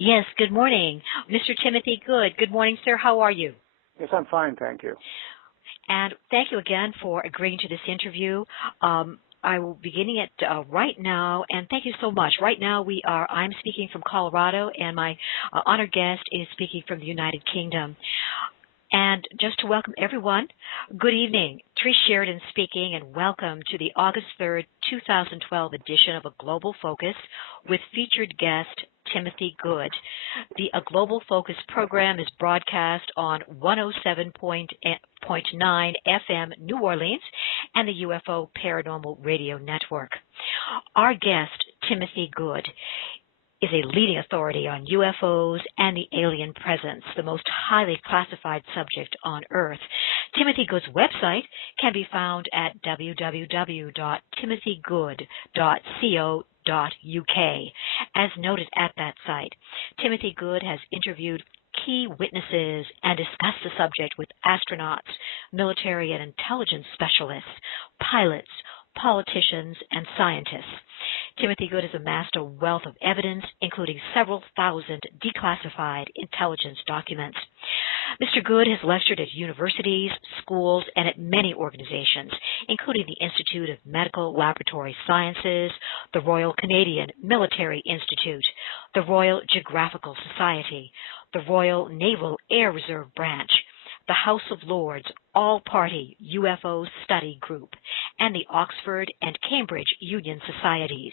Yes, good morning. Mr. Timothy Good. Good morning, sir. How are you? Yes, I'm fine, thank you. And thank you again for agreeing to this interview. I will be beginning it right now, and thank you so much. Right now, I'm speaking from Colorado, and my honored guest is speaking from the United Kingdom. And just to welcome everyone, good evening. Trish Sheridan speaking, and welcome to the August 3rd, 2012 edition of A Global Focus with featured guest Timothy Good. The A Global Focus program is broadcast on 107.9 FM New Orleans and the UFO Paranormal Radio Network. Our guest, Timothy Good, is a leading authority on UFOs and the alien presence, the most highly classified subject on Earth. Timothy Good's website can be found at www.timothygood.co.uk. As noted at that site, Timothy Good has interviewed key witnesses and discussed the subject with astronauts, military and intelligence specialists, pilots, politicians, and scientists. Timothy Good has amassed a wealth of evidence, including several thousand declassified intelligence documents. Mr. Good has lectured at universities, schools, and at many organizations, including the Institute of Medical Laboratory Sciences, the Royal Canadian Military Institute, the Royal Geographical Society, the Royal Naval Air Reserve Branch, the House of Lords All-Party UFO Study Group, and the Oxford and Cambridge Union Societies.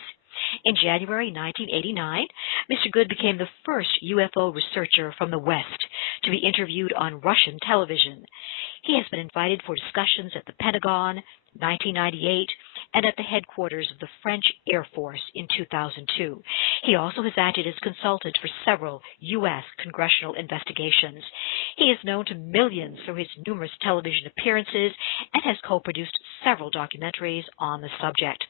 In January 1989, Mr. Good became the first UFO researcher from the West to be interviewed on Russian television. He has been invited for discussions at the Pentagon, 1998, and at the headquarters of the French Air Force in 2002. He also has acted as consultant for several U.S. congressional investigations. He is known to millions through his numerous television appearances and has co-produced several documentaries on the subject.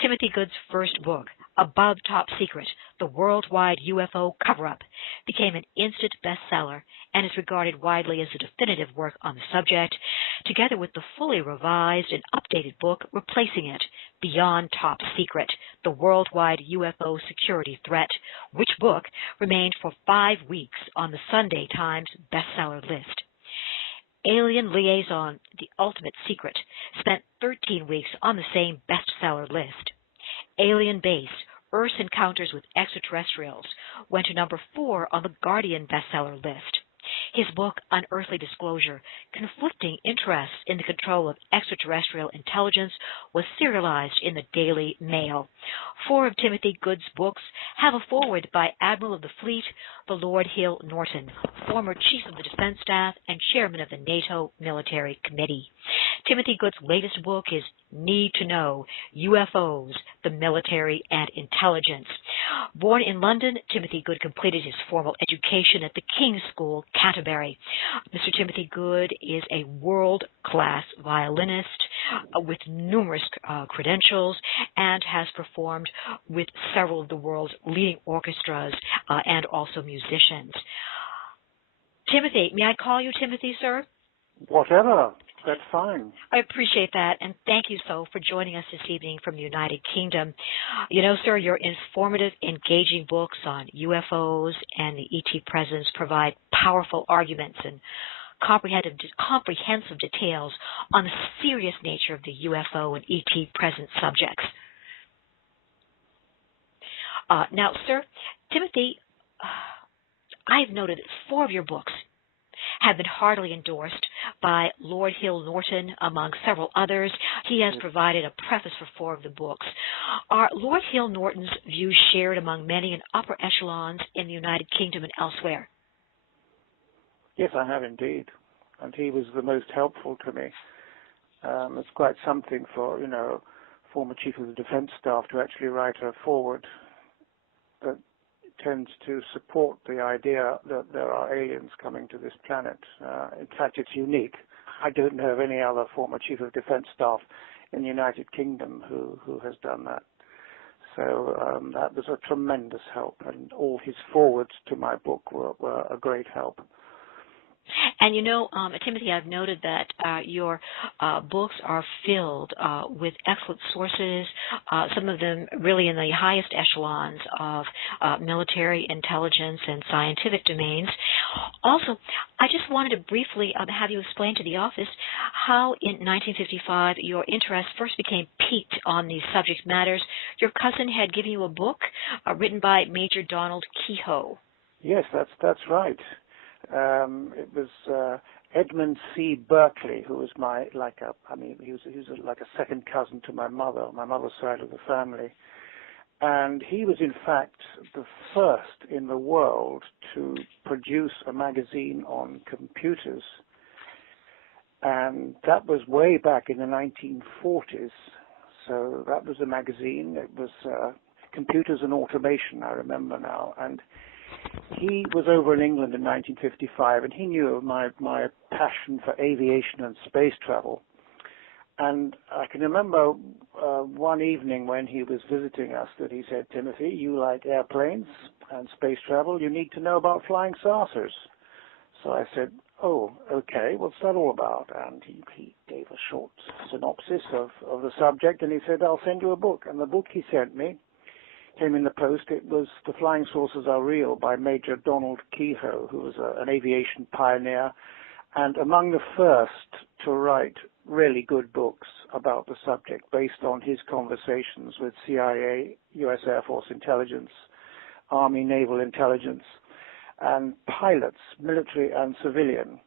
Timothy Good's first book, Above Top Secret, The Worldwide UFO Cover-Up, became an instant bestseller and is regarded widely as a definitive work on the subject, together with the fully revised and updated book replacing it, Beyond Top Secret, The Worldwide UFO Security Threat, which book remained for 5 weeks on the Sunday Times bestseller list. Alien Liaison, The Ultimate Secret, spent 13 weeks on the same bestseller list. Alien Base, Earth's Encounters with Extraterrestrials, went to number 4 on the Guardian bestseller list. His book, Unearthly Disclosure, Conflicting Interests in the Control of Extraterrestrial Intelligence, was serialized in the Daily Mail. 4 of Timothy Good's books have a foreword by Admiral of the Fleet, the Lord Hill Norton, former Chief of the Defense Staff and Chairman of the NATO Military Committee. Timothy Good's latest book is Need to Know, UFOs, the Military and Intelligence. Born in London, Timothy Good completed his formal education at the King's School, Canterbury. Mr. Timothy Good is a world-class violinist with numerous credentials and has performed with several of the world's leading orchestras and also musicians. Timothy, may I call you Timothy, sir? Whatever, that's fine. I appreciate that, and thank you so for joining us this evening from the United Kingdom. You know, sir, your informative, engaging books on UFOs and the ET presence provide powerful arguments and comprehensive details on the serious nature of the UFO and ET presence subjects. Now, sir, Timothy, I've noted that 4 of your books have been heartily endorsed by Lord Hill Norton, among several others. He has provided a preface for 4 of the books. Are Lord Hill Norton's views shared among many in upper echelons in the United Kingdom and elsewhere? Yes, I have indeed. And he was the most helpful to me. It's quite something for, former Chief of the Defense Staff to actually write a foreword that tends to support the idea that there are aliens coming to this planet. In fact, it's unique. I don't know of any other former Chief of Defense Staff in the United Kingdom who has done that. So that was a tremendous help, and all his forwards to my book were a great help. And you know, Timothy, I've noted that your books are filled with excellent sources, some of them really in the highest echelons of military intelligence and scientific domains. Also, I just wanted to briefly have you explain to the office how in 1955 your interest first became piqued on these subject matters. Your cousin had given you a book written by Major Donald Kehoe. Yes, that's right. It was Edmund C. Berkeley, who was he was like a second cousin to my mother's side of the family. And he was, in fact, the first in the world to produce a magazine on computers. And that was way back in the 1940s. So that was a magazine. It was Computers and Automation, I remember now. And he was over in England in 1955, and he knew of my passion for aviation and space travel. And I can remember one evening when he was visiting us that he said, "Timothy, you like airplanes and space travel. You need to know about flying saucers." So I said, "Oh, okay, what's that all about?" And he gave a short synopsis of the subject, and he said, "I'll send you a book." And the book he sent me came in the post. It was The Flying Saucers Are Real by Major Donald Kehoe, who was an aviation pioneer and among the first to write really good books about the subject based on his conversations with CIA, U.S. Air Force intelligence, Army Naval intelligence, and pilots, military and civilian,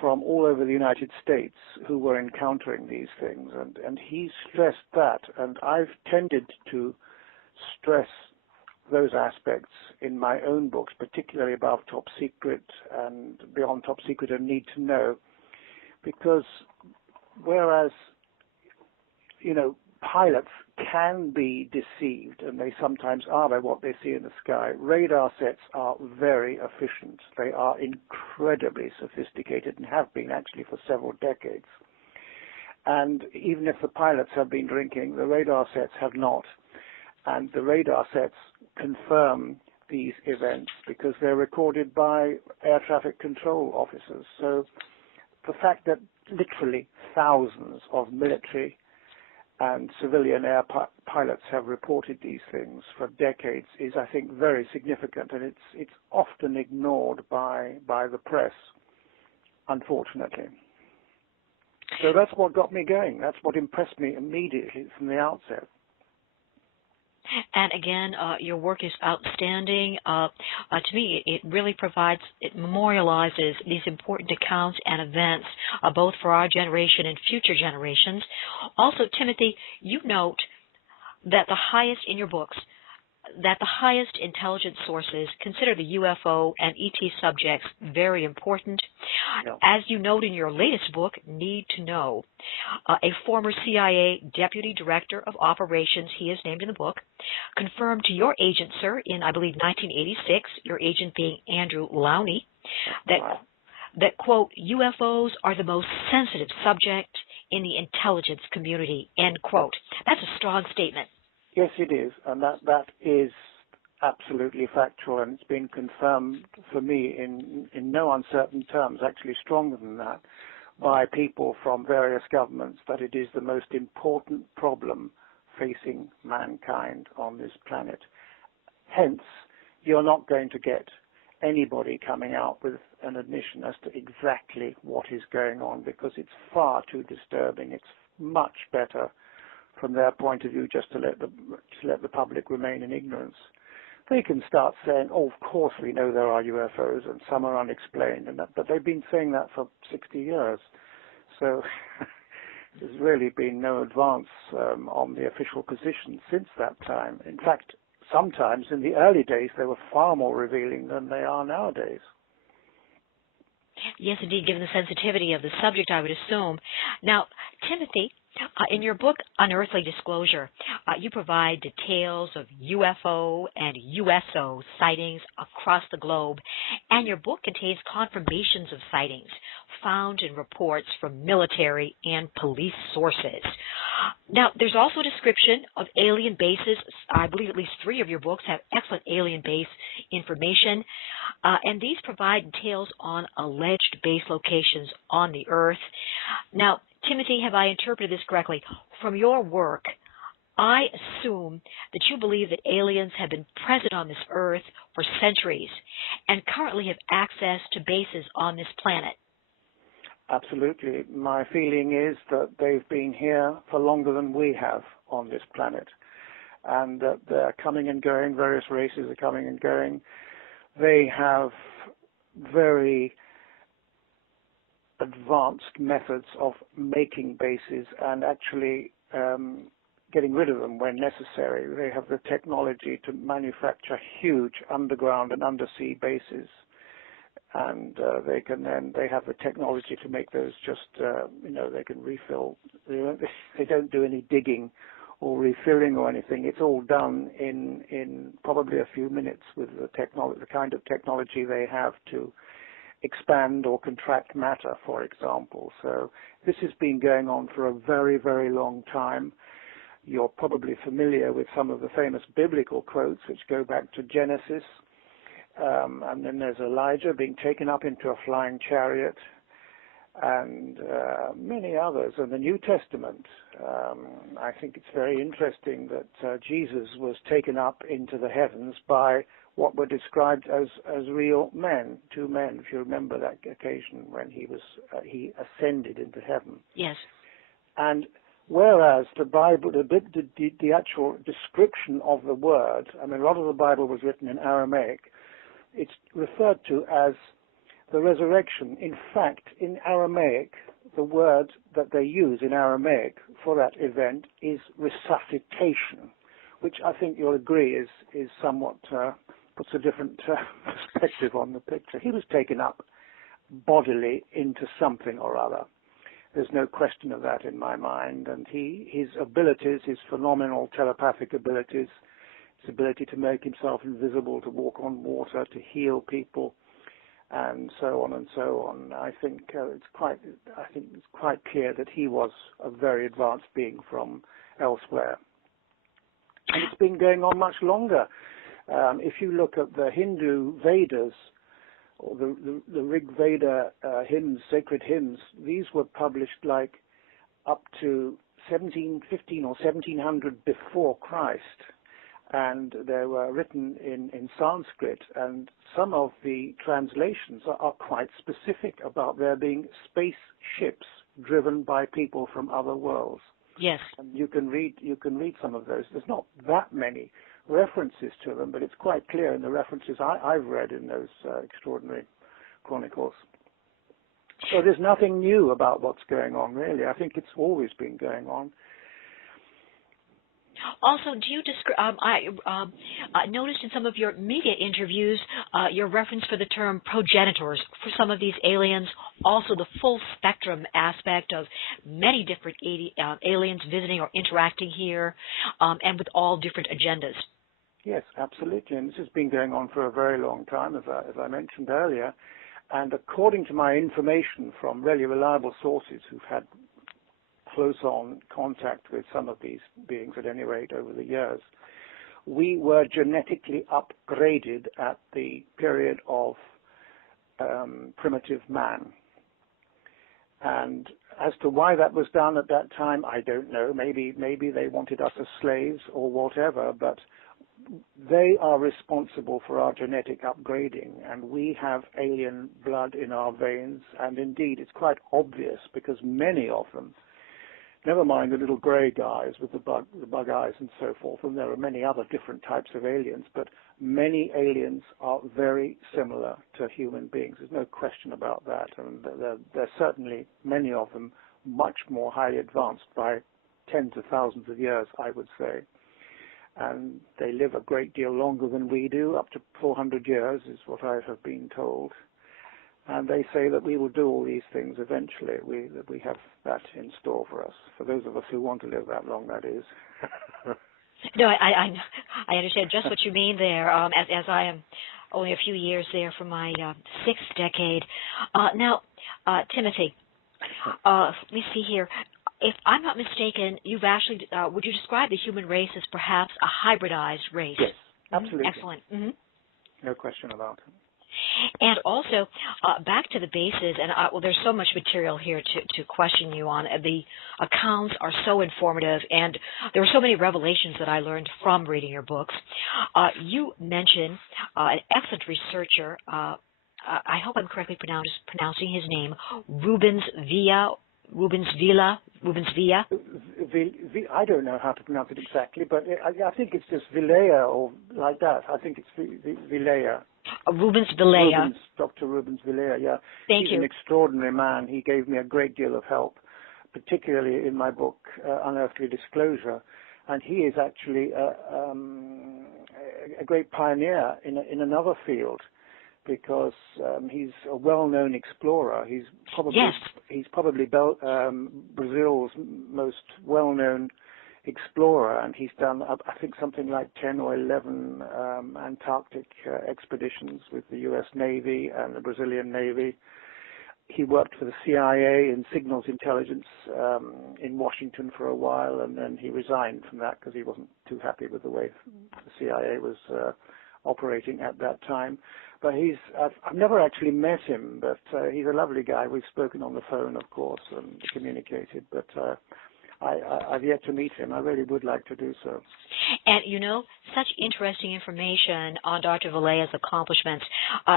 from all over the United States who were encountering these things. And he stressed that, and I've tended to stress those aspects in my own books, particularly above Top Secret and Beyond Top Secret and Need to Know, because whereas, pilots can be deceived, and they sometimes are by what they see in the sky, radar sets are very efficient. They are incredibly sophisticated and have been actually for several decades. And even if the pilots have been drinking, the radar sets have not. And the radar sets confirm these events because they're recorded by air traffic control officers. So the fact that literally thousands of military and civilian air pilots have reported these things for decades is, I think, very significant, and it's often ignored by the press, unfortunately. So that's what got me going. That's what impressed me immediately from the outset. And again, your work is outstanding. To me, it really it memorializes these important accounts and events, both for our generation and future generations. Also, Timothy, you note that the highest intelligence sources consider the UFO and ET subjects very important. Yeah. As you note in your latest book, Need to Know, a former CIA Deputy Director of Operations, he is named in the book, confirmed to your agent, sir, in, I believe, 1986, your agent being Andrew Lowney, that, quote, UFOs are the most sensitive subject in the intelligence community, end quote. That's a strong statement. Yes, it is, and that is absolutely factual, and it's been confirmed for me in no uncertain terms, actually stronger than that, by people from various governments, that it is the most important problem facing mankind on this planet. Hence, you're not going to get anybody coming out with an admission as to exactly what is going on, because it's far too disturbing. It's much better from their point of view just to let the public remain in ignorance. They can start saying, "Oh, of course we know there are UFOs and some are unexplained," but they've been saying that for 60 years. So there's really been no advance on the official position since that time. In fact, sometimes in the early days they were far more revealing than they are nowadays. Yes, indeed, given the sensitivity of the subject, I would assume. Now, Timothy, in your book, Unearthly Disclosure, you provide details of UFO and USO sightings across the globe, and your book contains confirmations of sightings found in reports from military and police sources. Now, there's also a description of alien bases. I believe at least 3 of your books have excellent alien base information. and these provide details on alleged base locations on the Earth. Now, Timothy, have I interpreted this correctly? From your work, I assume that you believe that aliens have been present on this Earth for centuries and currently have access to bases on this planet. Absolutely. My feeling is that they've been here for longer than we have on this planet, and that they're coming and going. Various races are coming and going. They have very advanced methods of making bases and actually getting rid of them when necessary. They have the technology to manufacture huge underground and undersea bases, and they have the technology to make those just they can refill. They don't do any digging or refilling or anything. It's all done in probably a few minutes with the kind of technology they have to expand or contract matter, for example. So this has been going on for a very, very long time. You're probably familiar with some of the famous biblical quotes which go back to Genesis. And then there's Elijah being taken up into a flying chariot, and many others in the New Testament. I think it's very interesting that Jesus was taken up into the heavens by what were described as real men, two men, if you remember that occasion when he ascended into heaven. Yes. And whereas the Bible, the actual description of the word, I mean, a lot of the Bible was written in Aramaic. It's referred to as the resurrection. In fact, in Aramaic, the word that they use in Aramaic for that event is resuscitation, which I think you'll agree is somewhat puts a different perspective on the picture. He was taken up bodily into something or other. There's no question of that in my mind. And his abilities, his phenomenal telepathic abilities, his ability to make himself invisible, to walk on water, to heal people, and so on and so on. I think it's quite clear that he was a very advanced being from elsewhere. And it's been going on much longer. If you look at the Hindu Vedas, or the Rig Veda hymns, sacred hymns, these were published like up to 1715 or 1700 before Christ. And they were written in Sanskrit, and some of the translations are quite specific about there being spaceships driven by people from other worlds. Yes. And you can read some of those. There's not that many references to them, but it's quite clear in the references I've read in those extraordinary chronicles. So there's nothing new about what's going on, really. I think it's always been going on. Also, do you I noticed in some of your media interviews your reference for the term progenitors for some of these aliens, also the full spectrum aspect of many different aliens visiting or interacting here, and with all different agendas. Yes, absolutely. And this has been going on for a very long time, as I mentioned earlier. And according to my information from really reliable sources who've had close-on contact with some of these beings, at any rate, over the years, we were genetically upgraded at the period of primitive man. And as to why that was done at that time, I don't know. Maybe they wanted us as slaves or whatever, but they are responsible for our genetic upgrading, and we have alien blood in our veins. And indeed, it's quite obvious because many of them, never mind the little grey guys with the bug eyes and so forth, and there are many other different types of aliens, but many aliens are very similar to human beings. There's no question about that. And they're certainly, many of them, much more highly advanced by tens of thousands of years, I would say. And they live a great deal longer than we do, up to 400 years is what I have been told. And they say that we will do all these things eventually. That we have that in store for us. For those of us who want to live that long, that is. No, I understand just what you mean there. As I am only a few years there from my sixth decade. Now, Timothy, let me see here. If I'm not mistaken, you've actually would you describe the human race as perhaps a hybridized race? Yes, absolutely. Excellent. Mm-hmm. No question about it. And also, back to the bases, and well, there's so much material here to question you on. The accounts are so informative, and there were so many revelations that I learned from reading your books. You mentioned an excellent researcher, I hope I'm correctly pronouncing his name, Rubens Villa. I don't know how to pronounce it exactly, but I think it's just Vilea or like that. I think it's Vilea. Rubens Vilea. Dr. Rubens Vilea, yeah. Thank you. He's an extraordinary man. He gave me a great deal of help, particularly in my book, Unearthly Disclosure. And he is actually a great pioneer in another field, because he's a well-known explorer. He's probably Brazil's most well-known explorer, and he's done, I think, something like 10 or 11 Antarctic expeditions with the U.S. Navy and the Brazilian Navy. He worked for the CIA in signals intelligence in Washington for a while, and then he resigned from that because he wasn't too happy with the way the CIA was operating at that time. But I've never actually met him, but he's a lovely guy. We've spoken on the phone, of course, and communicated, but I've yet to meet him. I really would like to do so. And, such interesting information on Dr. Vilea's accomplishments.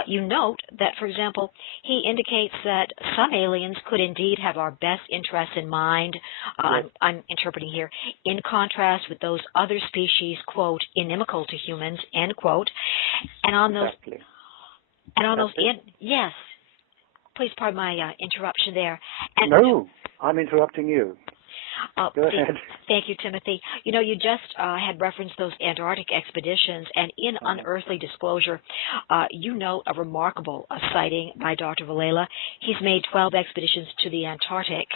You note that, for example, he indicates that some aliens could indeed have our best interests in mind, Yes. I'm interpreting here, in contrast with those other species, quote, inimical to humans, end quote. And on those... Exactly. And on yes. Please pardon my interruption there. And no, I'm interrupting you. Go ahead. Thank you, Timothy. You just had referenced those Antarctic expeditions, and in Unearthly Disclosure, you note a remarkable sighting by Dr. Villela. He's made 12 expeditions to the Antarctic,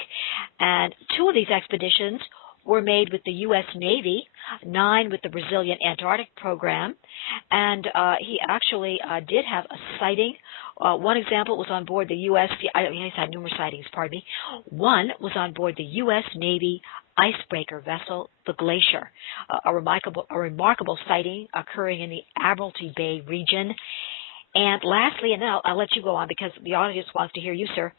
and 2 of these expeditions were made with the U.S. Navy, 9 with the Brazilian Antarctic program, and he actually did have a sighting. One example was on board the U.S. He's had numerous sightings, pardon me. One was on board the U.S. Navy icebreaker vessel, the Glacier, a remarkable sighting occurring in the Admiralty Bay region. And lastly, and now I'll let you go on because the audience wants to hear you, sir,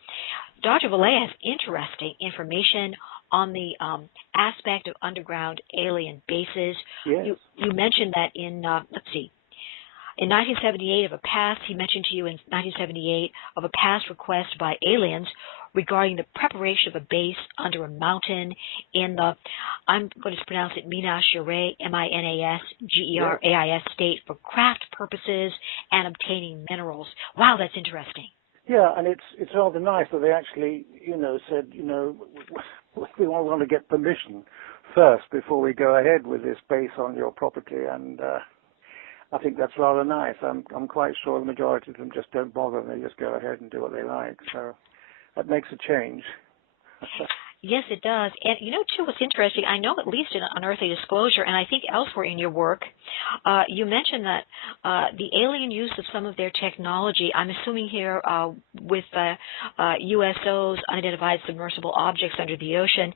Dr. Villela has interesting information on the aspect of underground alien bases. Yes. You mentioned that in 1978 he mentioned to you in 1978 of a past request by aliens regarding the preparation of a base under a mountain in the, I'm going to pronounce it Minas Gerais, Minasgerais state for craft purposes and obtaining minerals. Wow, that's interesting. Yeah, and it's rather nice that they actually, said, we all want to get permission first before we go ahead with this base on your property, and I think that's rather nice. I'm quite sure the majority of them just don't bother, they just go ahead and do what they like, so that makes a change. Yes, it does. And too, what's interesting, I know at least in Unearthly Disclosure, and I think elsewhere in your work, you mentioned that the alien use of some of their technology, I'm assuming here with USOs, unidentified submersible objects under the ocean,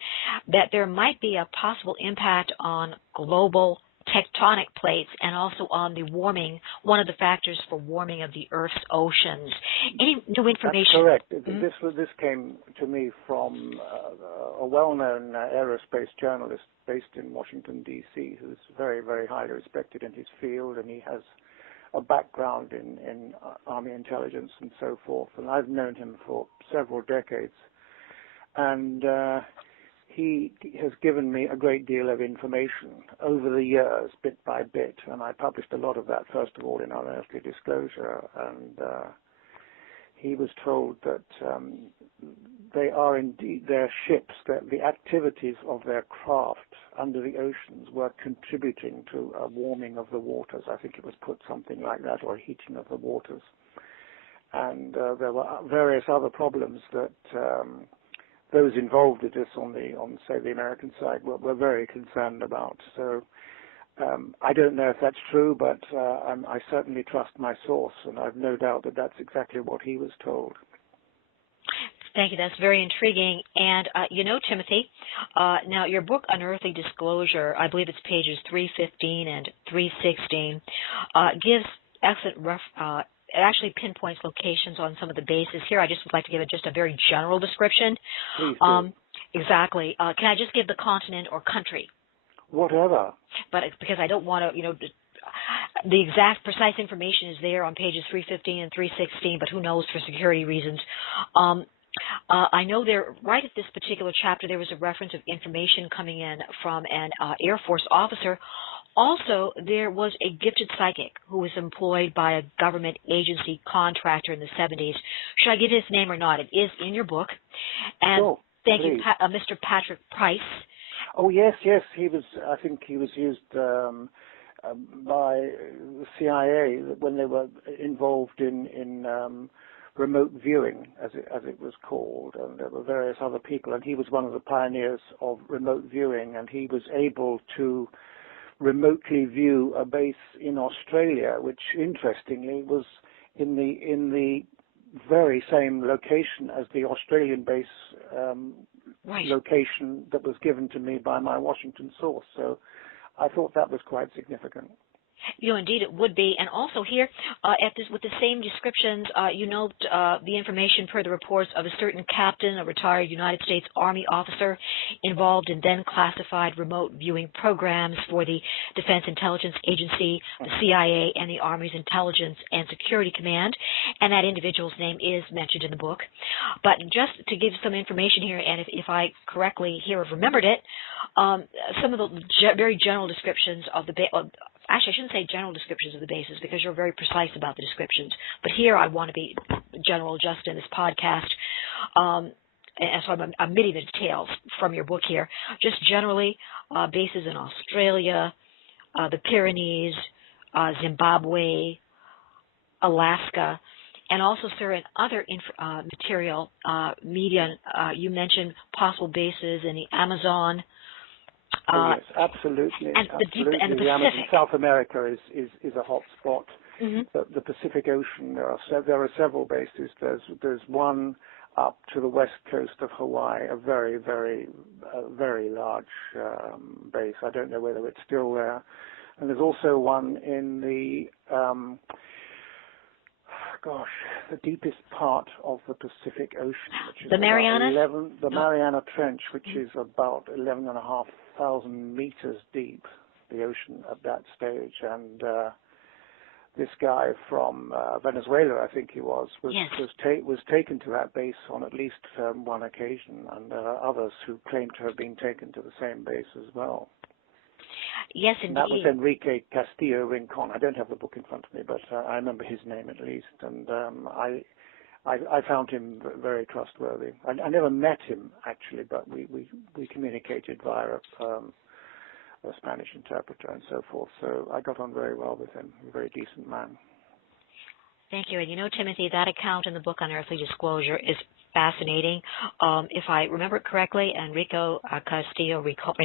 that there might be a possible impact on global tectonic plates and also on the warming, one of the factors for warming of the Earth's oceans. Any new information? That's correct. Mm-hmm. This came to me from a well-known aerospace journalist based in Washington, D.C., who's very, very highly respected in his field, and he has a background in Army intelligence and so forth, and I've known him for several decades. And he has given me a great deal of information over the years, bit by bit, and I published a lot of that, first of all, in Unearthly Disclosure, and he was told that they are indeed, their ships, that the activities of their craft under the oceans were contributing to a warming of the waters. I think it was put something like that, or a heating of the waters. And there were various other problems that those involved with this on say the American side were very concerned about. So I don't know if that's true, but I certainly trust my source, and I've no doubt that that's exactly what he was told. Thank you. That's very intriguing. And, Timothy, now your book, Unearthly Disclosure, I believe it's pages 315 and 316, gives it actually pinpoints locations on some of the bases here. I just would like to give it just a very general description. Please do. Exactly. Can I just give the continent or country? Whatever. But it's because I don't want to, the exact precise information is there on pages 315 and 316, but who knows for security reasons. I know there, right at this particular chapter, there was a reference of information coming in from an Air Force officer. Also, there was a gifted psychic who was employed by a government agency contractor in the 70s. Should I give his name or not? It is in your book. And Sure, thank please. you, Mr. Patrick Price. Oh, yes. He was, I think he was used by the CIA when they were involved in remote viewing, as it was called, and there were various other people, and he was one of the pioneers of remote viewing, and he was able to remotely view a base in Australia, which interestingly was in the very same location as the Australian base Right. location that was given to me by my Washington source. So I thought that was quite significant. Indeed it would be. And also here, with the same descriptions, you note the information per the reports of a certain captain, a retired United States Army officer involved in then classified remote viewing programs for the Defense Intelligence Agency, the CIA, and the Army's Intelligence and Security Command. And that individual's name is mentioned in the book. But just to give some information here, and if I correctly here have remembered it, some of the very general descriptions of the actually, I shouldn't say general descriptions of the bases because you're very precise about the descriptions. But here I want to be general just in this podcast. And so I'm omitting the details from your book here. Just generally, bases in Australia, the Pyrenees, Zimbabwe, Alaska, and also, sir, in other material media, you mentioned possible bases in the Amazon. Yes, absolutely. And absolutely. And the the Amazon, Pacific. South America is a hot spot. Mm-hmm. The Pacific Ocean, there are several bases. There's one up to the west coast of Hawaii, a very, very, very large base. I don't know whether it's still there. And there's also one in the the deepest part of the Pacific Ocean, which is the Marianas? the Mariana Trench, which is about 11,500 meters deep, the ocean at that stage. And this guy from Venezuela, I think he was taken to that base on at least one occasion, and there are others who claim to have been taken to the same base as well. Yes, indeed. And that was Enrique Castillo Rincon. I don't have the book in front of me, but I remember his name at least. And I found him very trustworthy. I never met him, actually, but we communicated via a Spanish interpreter and so forth. So I got on very well with him. A very decent man. Thank you. And Timothy, that account in the book Unearthly Disclosure is fascinating. If I remember it correctly, Enrique Castillo Rincon,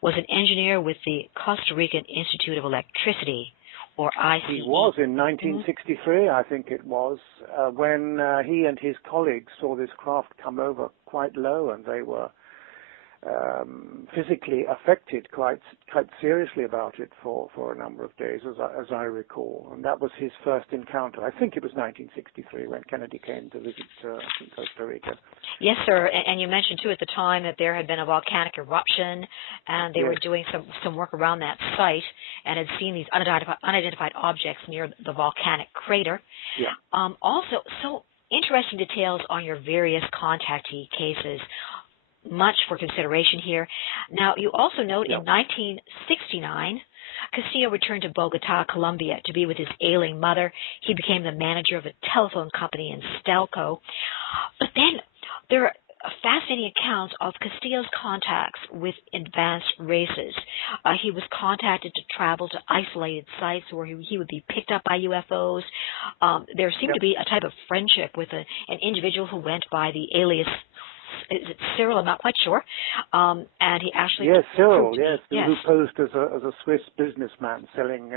was an engineer with the Costa Rican Institute of Electricity, or ICE. He was in 1963, I think it was, when he and his colleagues saw this craft come over quite low, and they were physically affected quite seriously about it for a number of days, as I recall. And that was his first encounter. I think it was 1963 when Kennedy came to visit Costa Rica. Yes, sir. And you mentioned, too, at the time that there had been a volcanic eruption, and they were doing some work around that site and had seen these unidentified objects near the volcanic crater. Yeah. Also, so interesting details on your various contactee cases. Much for consideration here. Now, you also note in 1969, Castillo returned to Bogota, Colombia, to be with his ailing mother. He became the manager of a telephone company in Stelco. But then there are fascinating accounts of Castillo's contacts with advanced races. He was contacted to travel to isolated sites where he would be picked up by UFOs. There seemed to be a type of friendship with an individual who went by the alias, is it Cyril? I'm not quite sure. And he actually... Yes, Cyril, yes. Who posed as a Swiss businessman selling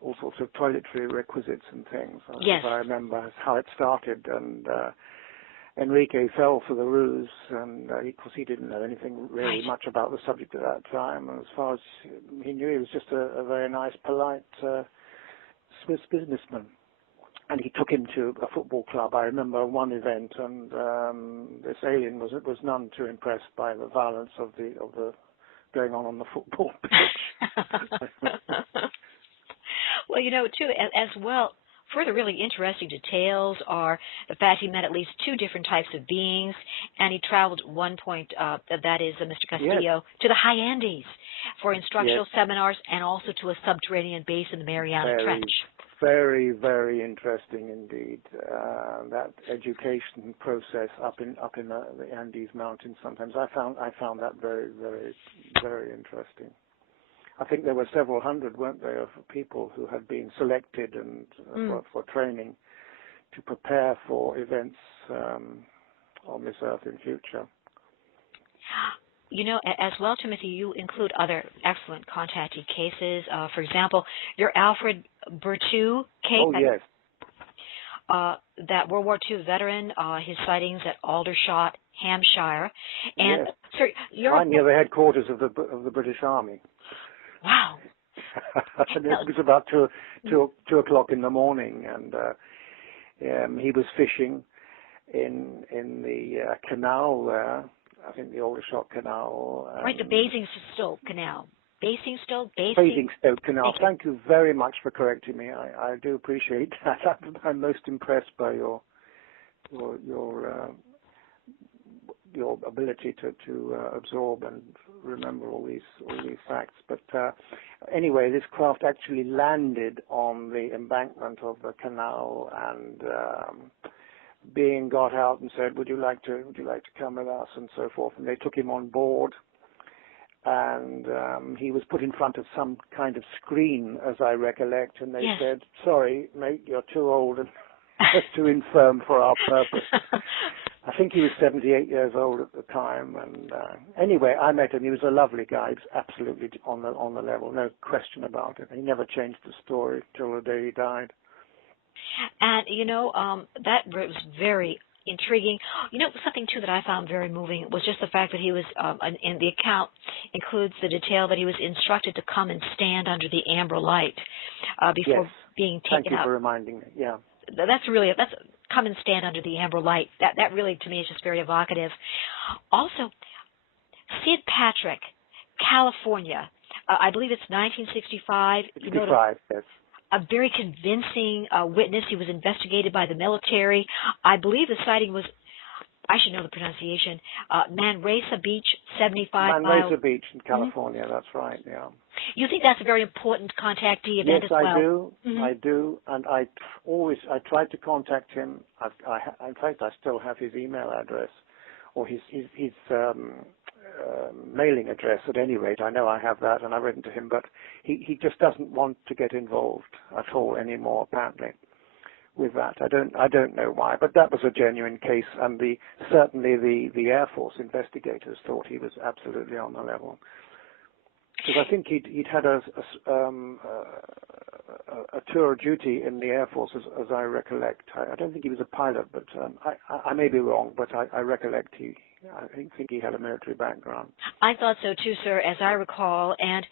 all sorts of toiletry requisites and things. Yes. I remember how it started. And Enrique fell for the ruse, and of course he didn't know anything really much about the subject at that time. And as far as he knew, he was just a very nice, polite Swiss businessman, and he took him to a football club. I remember one event, and this alien was none too impressed by the violence of the going on the football pitch. Well, too, as well, further really interesting details are the fact he met at least two different types of beings, and he traveled at one point, that is Mr. Castillo, Yes. to the high Andes for instructional seminars and also to a subterranean base in the Mariana Trench. Very, very interesting indeed. That education process up in the Andes Mountains. Sometimes I found that very, very, very interesting. I think there were several hundred, weren't there, of people who had been selected and for training to prepare for events on this earth in future. As well, Timothy, you include other excellent contactee cases. For example, your Alfred Berthoud case. Oh, yes. That World War II veteran, his sightings at Aldershot, Hampshire. And, yes. sir, Right near the headquarters of the British Army. Wow. It was about two o'clock in the morning, and he was fishing in the canal there. I think the Aldershot Canal. Right, the Basingstoke Canal. Basingstoke Canal. Thank you very much for correcting me. I do appreciate that. I'm most impressed by your ability to absorb and remember all these facts. But anyway, this craft actually landed on the embankment of the canal, and being got out and said, "Would you like to come with us?" and so forth. And they took him on board, and he was put in front of some kind of screen, as I recollect, and they said, "Sorry, mate, you're too old and too infirm for our purpose." I think he was 78 years old at the time, and anyway, I met him. He was a lovely guy. He was absolutely on the level, no question about it. He never changed the story till the day he died. And that was very intriguing. Something too that I found very moving was just the fact that he was, in the account includes the detail that he was instructed to come and stand under the amber light before being taken out. Thank you for reminding me. Yeah. That's come and stand under the amber light. That really, to me, is just very evocative. Also, Sid Patrick, California. I believe it's 1965. 65, yes. A very convincing witness. He was investigated by the military. I believe the sighting was, I should know the pronunciation, Manresa Beach, 75 miles. Manresa Beach in California, that's right, yeah. You think that's a very important contactee event as well? Yes, I do. Mm-hmm. I do, and I tried to contact him. In fact, I still have his email address, or his mailing address at any rate. I know I have that, and I've written to him, but he just doesn't want to get involved at all anymore, apparently, with that. I don't know why, but that was a genuine case, and certainly the Air Force investigators thought he was absolutely on the level. Because I think he'd had a tour of duty in the Air Force, as I recollect. I don't think he was a pilot, but I may be wrong, but I recollect I think he had a military background. I thought so too, sir, as I recall. And,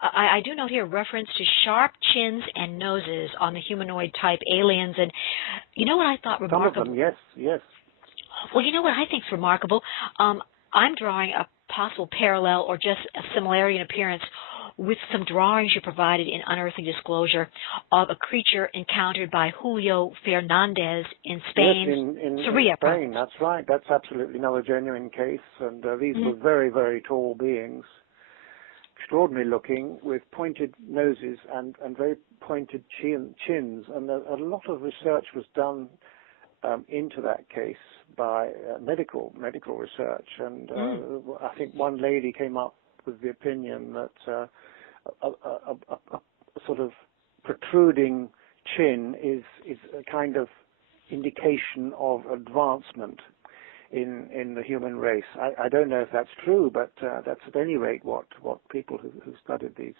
I do note here reference to sharp chins and noses on the humanoid-type aliens. And you know what I thought remarkable? Some of them, yes. Well, you know what I think is remarkable? I'm drawing a possible parallel or just a similarity in appearance with some drawings you provided in Unearthly Disclosure of a creature encountered by Julio Fernandez in Spain. Yes, in Sevilla, Spain, that's right. That's absolutely another genuine case. And these were very, very tall beings, extraordinary looking, with pointed noses and very pointed chins. And a lot of research was done into that case by medical research. And I think one lady came up with the opinion that a sort of protruding chin is a kind of indication of advancement in the human race. I don't know if that's true, but that's at any rate what people who studied these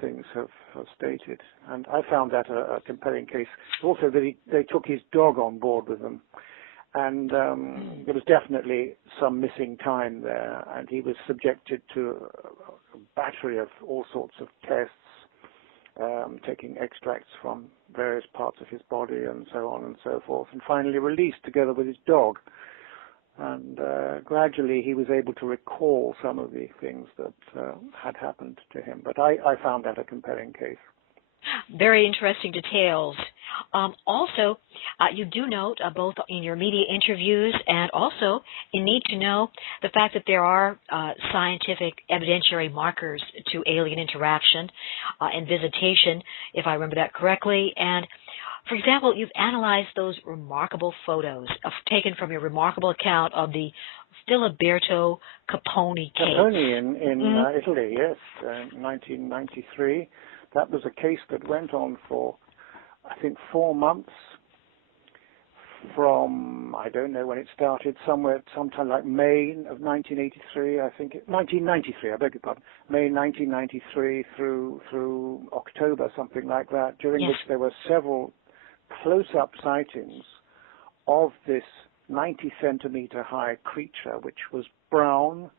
things have stated. And I found that a compelling case. Also that they took his dog on board with them. And there was definitely some missing time there, and he was subjected to a battery of all sorts of tests, taking extracts from various parts of his body and so on and so forth, and finally released together with his dog. And gradually he was able to recall some of the things that had happened to him. But I found that a compelling case. Very interesting details. Also, you do note both in your media interviews and also in Need to Know the fact that there are scientific evidentiary markers to alien interaction and visitation, if I remember that correctly. And for example, you've analyzed those remarkable photos taken from your remarkable account of the Filiberto Capone case. Capone in Italy, yes, 1993. That was a case that went on for, I think, 4 months from, I don't know when it started, sometime like May of 1983, I think, 1993, I beg your pardon, May 1993 through October, something like that, during which there were several close-up sightings of this 90-centimeter high creature, which was brown.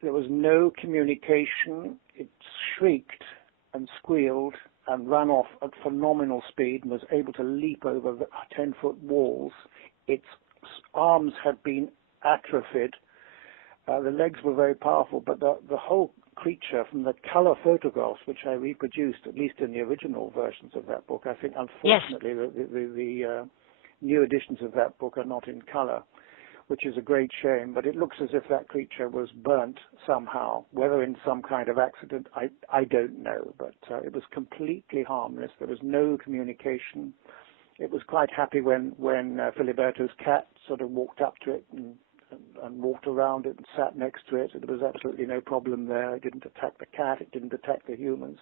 There was no communication. It shrieked and squealed and ran off at phenomenal speed and was able to leap over the 10-foot walls. Its arms had been atrophied. The legs were very powerful, but the whole creature, from the color photographs, which I reproduced, at least in the original versions of that book, I think, unfortunately, the new editions of that book are not in color, which is a great shame, but it looks as if that creature was burnt somehow, whether in some kind of accident, I don't know, but it was completely harmless. There was no communication. It was quite happy when Filiberto's cat sort of walked up to it and walked around it and sat next to it. There was absolutely no problem there. It didn't attack the cat. It didn't attack the humans.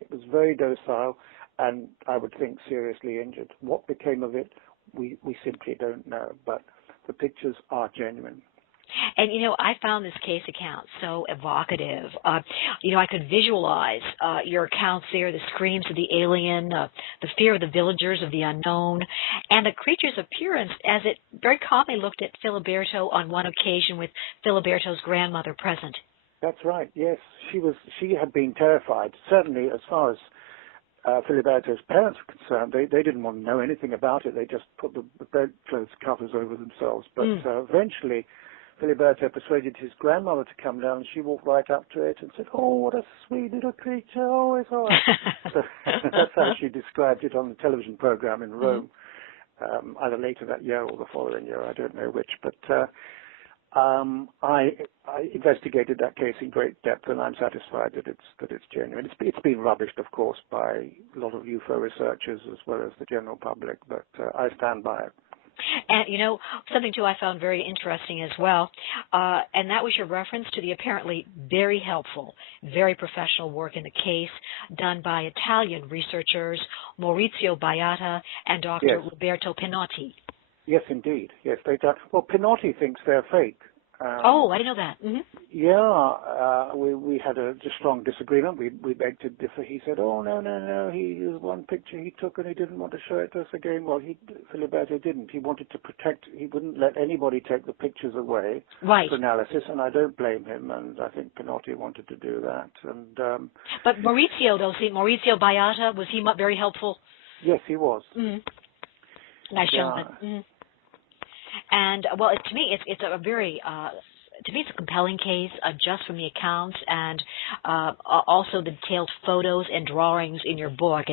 It was very docile and I would think seriously injured. What became of it, we simply don't know, but the pictures are genuine. And, I found this case account so evocative. I could visualize your accounts there, the screams of the alien, the fear of the villagers of the unknown, and the creature's appearance as it very calmly looked at Filiberto on one occasion with Filiberto's grandmother present. That's right, yes. She had been terrified, certainly as far as Filiberto's parents were concerned. They didn't want to know anything about it. They just put the bedclothes covers over themselves. But eventually, Filiberto persuaded his grandmother to come down, and she walked right up to it and said, "Oh, what a sweet little creature! Oh, it's all right." So that's how she described it on the television program in Rome, either later that year or the following year. I don't know which, but I investigated that case in great depth, and I'm satisfied that it's genuine. It's been rubbished, of course, by a lot of UFO researchers as well as the general public, but I stand by it. And, something, too, I found very interesting as well, and that was your reference to the apparently very helpful, very professional work in the case done by Italian researchers Maurizio Baiata and Dr. Roberto Pinotti. Yes, indeed. Yes, they do. Well, Pinotti thinks they're fake. I didn't know that. Mm-hmm. Yeah, we had a strong disagreement. We begged to differ. He said, "Oh, no. There's one picture he took and he didn't want to show it to us again." Well, Filiberto didn't. He wanted to protect. He wouldn't let anybody take the pictures away for analysis, and I don't blame him. And I think Pinotti wanted to do that. And but Maurizio, Maurizio Baiata, was he very helpful? Yes, he was. Mm-hmm. Nice gentleman. Mm-hmm. And, well, to me, it's a very, it's a compelling case just from the accounts and also the detailed photos and drawings in your book.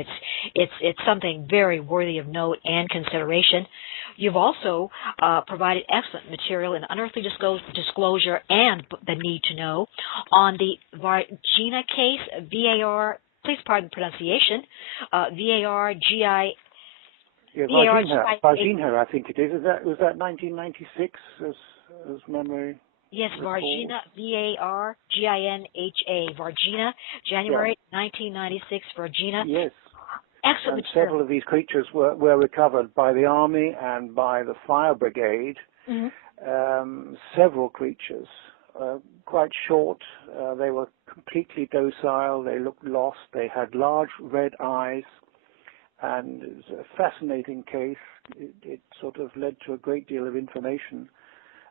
It's something very worthy of note and consideration. You've also provided excellent material in Unearthly Disclosure and the Need to Know on the Varginha case, VAR, please pardon the pronunciation, VARGI. Yeah, Varginha, I think it is. Was that 1996 as memory? Yes, Varginha, VARGINHA, Varginha, January 1996, Varginha. Yes. Excellent. And several of these creatures were recovered by the army and by the fire brigade. Mm-hmm. Several creatures, quite short. They were completely docile. They looked lost. They had large red eyes. And it was a fascinating case. It sort of led to a great deal of information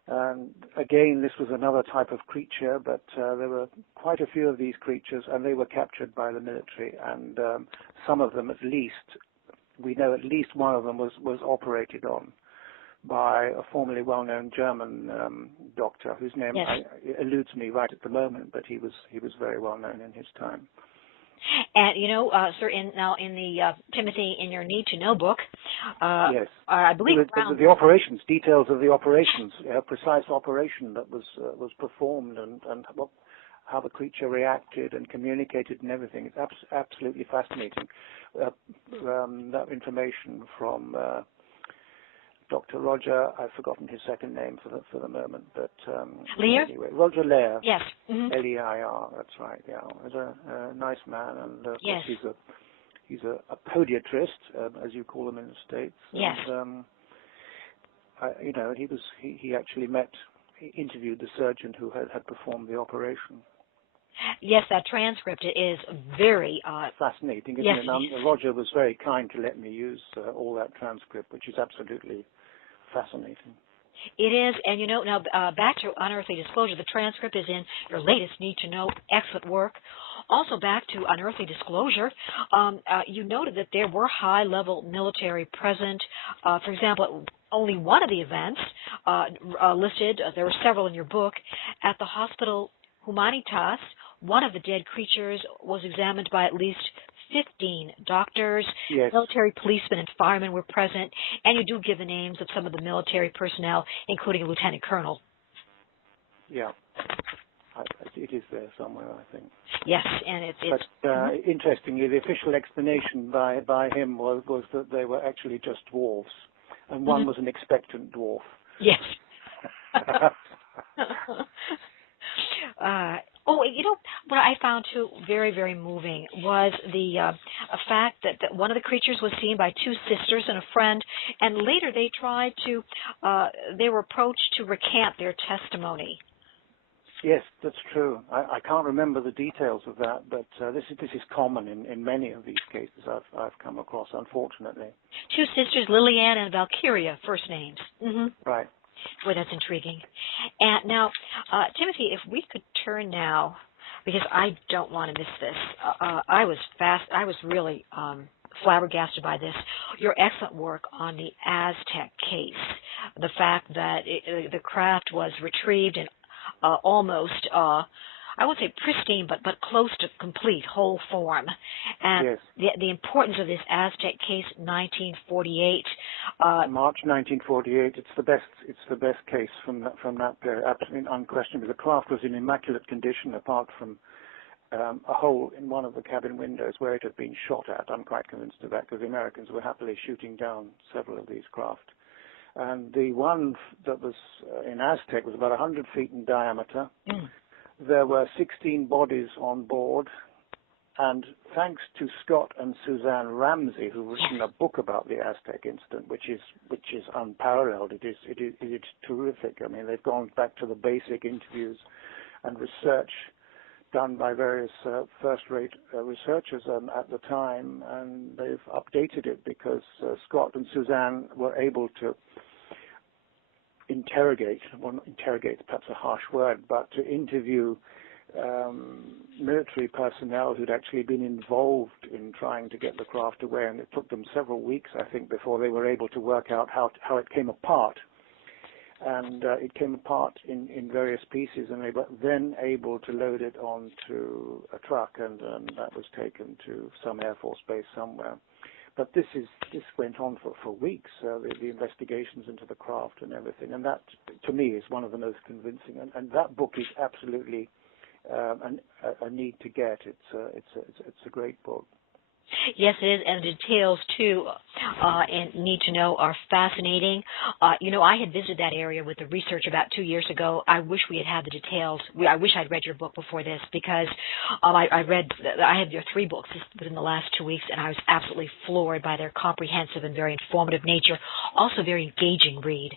And again, this was another type of creature, but there were quite a few of these creatures, and they were captured by the military. And some of them, at least, we know at least one of them was operated on by a formerly well-known German doctor whose name eludes me right at the moment, but he was very well known in his time. And sir, in the Timothy, in your Need to Know book, yes, I believe the operations, details of the operations, precise operation that was performed, and how the creature reacted and communicated and everything. It's absolutely fascinating. That information from Dr. Roger, I've forgotten his second name for the moment, but Lear? Anyway, Roger Leir. Yes. Mm-hmm. L-E-I-R, that's right. Yeah, he's a nice man, and of yes. course he's a podiatrist, as you call them in the States. Yes. And, he actually interviewed the surgeon who had performed the operation. Yes, that transcript is very fascinating, isn't yes. it? And Roger was very kind to let me use all that transcript, which is absolutely fascinating. It is, and now back to Unearthly Disclosure. The transcript is in your latest Need to Know. Excellent work. Also back to Unearthly Disclosure, you noted that there were high-level military present. For example, only one of the events listed, there were several in your book, at the Hospital Humanitas. One of the dead creatures was examined by at least 15 doctors. Yes. Military policemen and firemen were present, and you do give the names of some of the military personnel, including a lieutenant colonel. Yeah, it is there somewhere, I think. Yes, and it's. But interestingly, the official explanation by him was that they were actually just dwarfs, and one was an expectant dwarf. Yes. What I found too very, very moving was the fact that one of the creatures was seen by two sisters and a friend, and later they were approached to recant their testimony. Yes, that's true. I can't remember the details of that, but this is common in many of these cases I've come across, unfortunately. Two sisters, Lillian and Valkyria, first names. Mm-hmm. Right. Boy, that's intriguing. And now, Timothy, if we could turn now, because I don't want to miss this. I was really flabbergasted by this. Your excellent work on the Aztec case, the fact that the craft was retrieved in almost, I would say pristine, but close to complete whole form, and yes. the importance of this Aztec case, 1948. March 1948. It's the best case from that period. Absolutely, unquestionably, the craft was in immaculate condition, apart from a hole in one of the cabin windows where it had been shot at. I'm quite convinced of that, because the Americans were happily shooting down several of these craft. And the one that was in Aztec was about 100 feet in diameter. Mm. There were 16 bodies on board, and thanks to Scott and Suzanne Ramsey, who've written a book about the Aztec incident, which is unparalleled. It is terrific. I mean, they've gone back to the basic interviews and research done by various first-rate researchers at the time, and they've updated it because Scott and Suzanne were able to interrogate is perhaps a harsh word, but to interview military personnel who'd actually been involved in trying to get the craft away, and it took them several weeks, I think, before they were able to work out how it came apart. And it came apart in various pieces, and they were then able to load it onto a truck, and that was taken to some Air Force base somewhere. But this went on for weeks, the investigations into the craft and everything, and that, to me, is one of the most convincing. And that book is absolutely a need to get. It's a great book. Yes, it is, and the details, too, and Need to Know are fascinating. I had visited that area with the research about 2 years ago. I wish we had the details. I wish I'd read your book before this, because I have your 3 books within the last 2 weeks, and I was absolutely floored by their comprehensive and very informative nature, also very engaging read.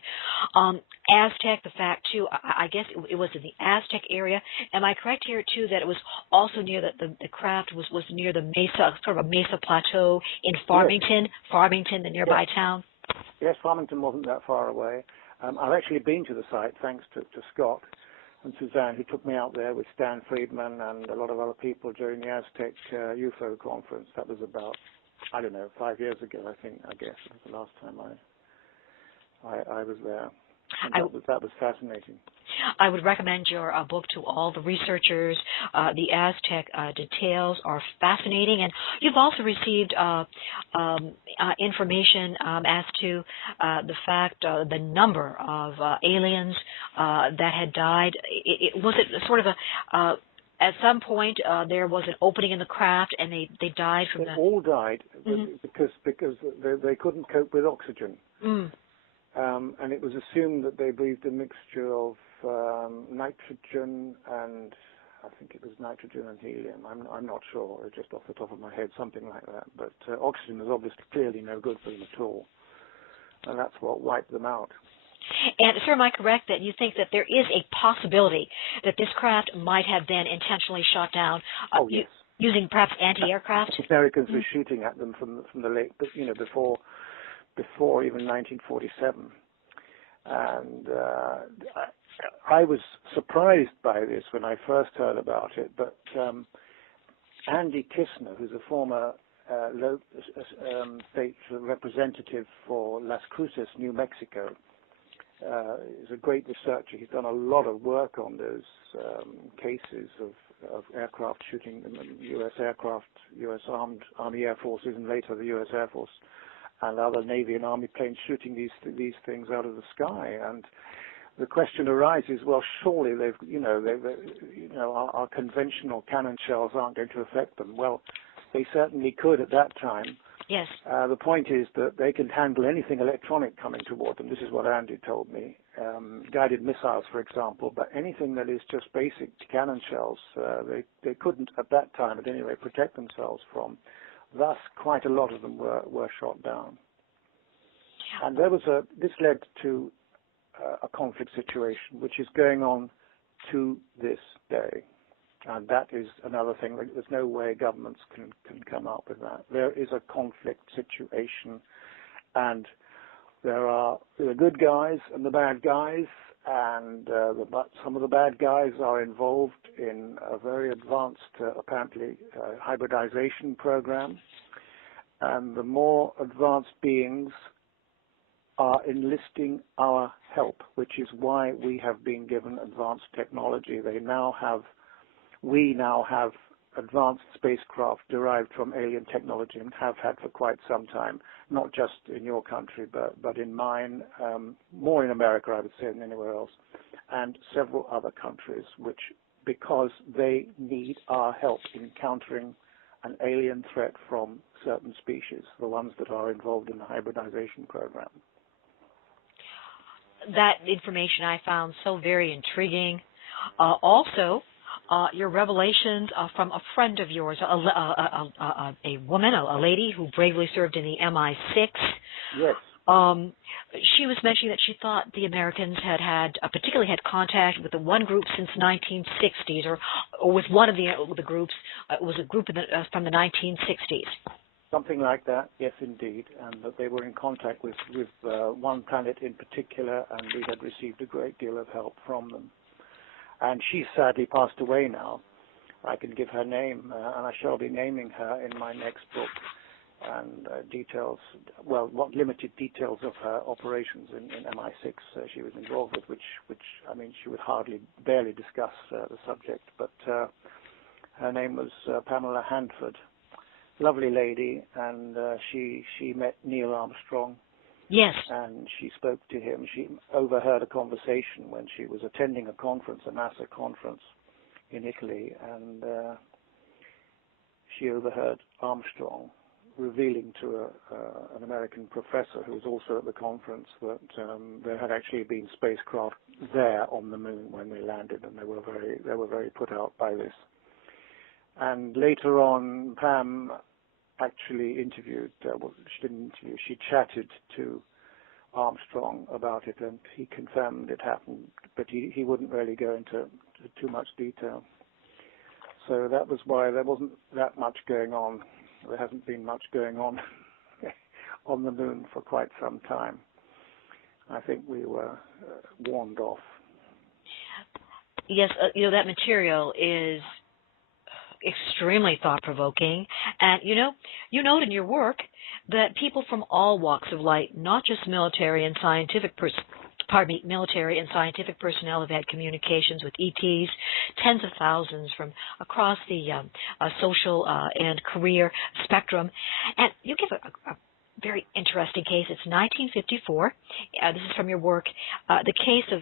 Aztec, the fact, too, I guess it was in the Aztec area. Am I correct here, too, that it was also near the craft was near the Mesa, sort of a Mesa Plateau in Farmington, yes. Farmington, the nearby yes. town? Yes, Farmington wasn't that far away. I've actually been to the site thanks to Scott and Suzanne, who took me out there with Stan Friedman and a lot of other people during the Aztec UFO conference. That was about, I don't know, 5 years ago, I guess. It was the last time I was there. And that was fascinating. I would recommend your book to all the researchers. The Aztec details are fascinating, and you've also received information as to the fact, the number of aliens that had died. Was it sort of a at some point there was an opening in the craft, and they died from They all died because they couldn't cope with oxygen. Mm. And it was assumed that they breathed a mixture of nitrogen and, I think it was nitrogen and helium. I'm not sure, just off the top of my head, something like that. But oxygen is obviously clearly no good for them at all, and that's what wiped them out. And, sir, am I correct that you think that there is a possibility that this craft might have been intentionally shot down Yes. using perhaps anti-aircraft? Americans were shooting at them from the late, before even 1947. And I was surprised by this when I first heard about it, but Andy Kistner, who's a former state representative for Las Cruces, New Mexico, is a great researcher. He's done a lot of work on those cases of aircraft shooting, U.S. aircraft, U.S. Army Air Forces, and later the U.S. Air Force, and other Navy and Army planes shooting these things out of the sky. And the question arises: well, surely our conventional cannon shells aren't going to affect them. Well, they certainly could at that time. Yes. The point is that they can handle anything electronic coming toward them. This is what Andy told me. Guided missiles, for example, but anything that is just basic cannon shells, they couldn't at that time, at any rate, protect themselves from. Thus, quite a lot of them were shot down. And this led to a conflict situation, which is going on to this day. And that is another thing. There's no way governments can come up with that. There is a conflict situation, and there are the good guys and the bad guys, and some of the bad guys are involved in a very advanced, apparently, hybridization program. And the more advanced beings are enlisting our help, which is why we have been given advanced technology. We now have advanced spacecraft derived from alien technology, and have had for quite some time, not just in your country, but in mine, more in America, I would say, than anywhere else, and several other countries, because they need our help in countering an alien threat from certain species, the ones that are involved in the hybridization program. That information I found so very intriguing. Also, your revelations from a friend of yours, a woman, a lady who bravely served in the MI6. Yes. She was mentioning that she thought the Americans particularly had contact with the one group since 1960s, or with one of the groups. It was a group from the 1960s. Something like that, yes, indeed, and that they were in contact with one planet in particular, and we had received a great deal of help from them. And she's sadly passed away now. I can give her name, and I shall be naming her in my next book. And what limited details of her operations in MI6 she was involved with, which I mean, she would barely discuss the subject. But her name was Pamela Hanford. Lovely lady, and she met Neil Armstrong. Yes. And she spoke to him. She overheard a conversation when she was attending a conference, a NASA conference in Italy, and she overheard Armstrong revealing to an American professor who was also at the conference that there had actually been spacecraft there on the moon when we landed, and they were very put out by this. And later on, Pam actually interviewed, she didn't interview, she chatted to Armstrong about it, and he confirmed it happened, but he wouldn't really go into too much detail. So that was why there wasn't that much going on. There hasn't been much going on on the moon for quite some time. I think we were warned off. Yes, that material is extremely thought-provoking. And, you note in your work that people from all walks of life, not just military and scientific personnel have had communications with ETs, tens of thousands from across the social and career spectrum. And you give a very interesting case. It's 1954. This is from your work. The case of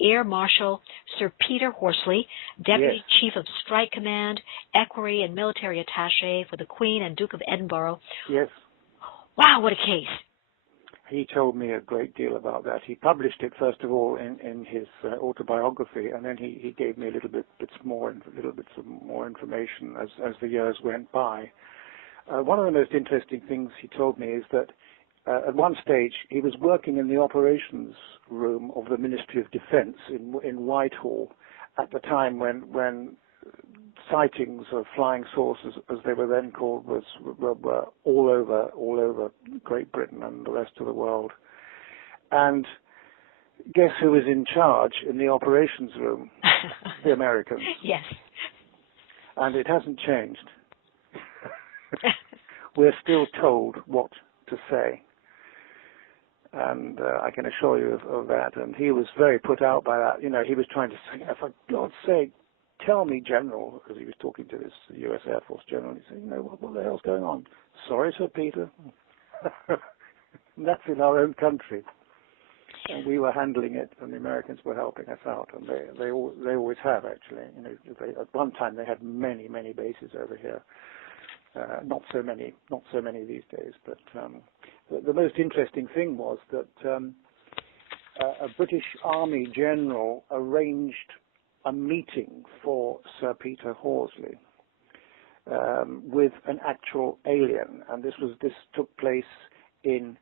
Air Marshal Sir Peter Horsley, Deputy Yes. Chief of Strike Command, Equerry and Military Attaché for the Queen and Duke of Edinburgh. Yes. Wow, what a case. He told me a great deal about that. He published it first of all in his autobiography, and then he gave me a little bits more information as the years went by. One of the most interesting things he told me is that at one stage he was working in the operations room of the Ministry of Defence in Whitehall at the time when sightings of flying saucers, as they were then called, were all over Great Britain and the rest of the world. And guess who was in charge in the operations room? The Americans. Yes. And it hasn't changed. We're still told what to say. And I can assure you of that. And he was very put out by that. He was trying to say, for God's sake, tell me, General, because he was talking to this U.S. Air Force general. He said, what the hell's going on? Sorry, Sir Peter. That's in our own country. And we were handling it, and the Americans were helping us out. And they always have, actually. At one time they had many, many bases over here. Not so many these days. But the most interesting thing was that a British Army general arranged a meeting for Sir Peter Horsley with an actual alien, and this took place in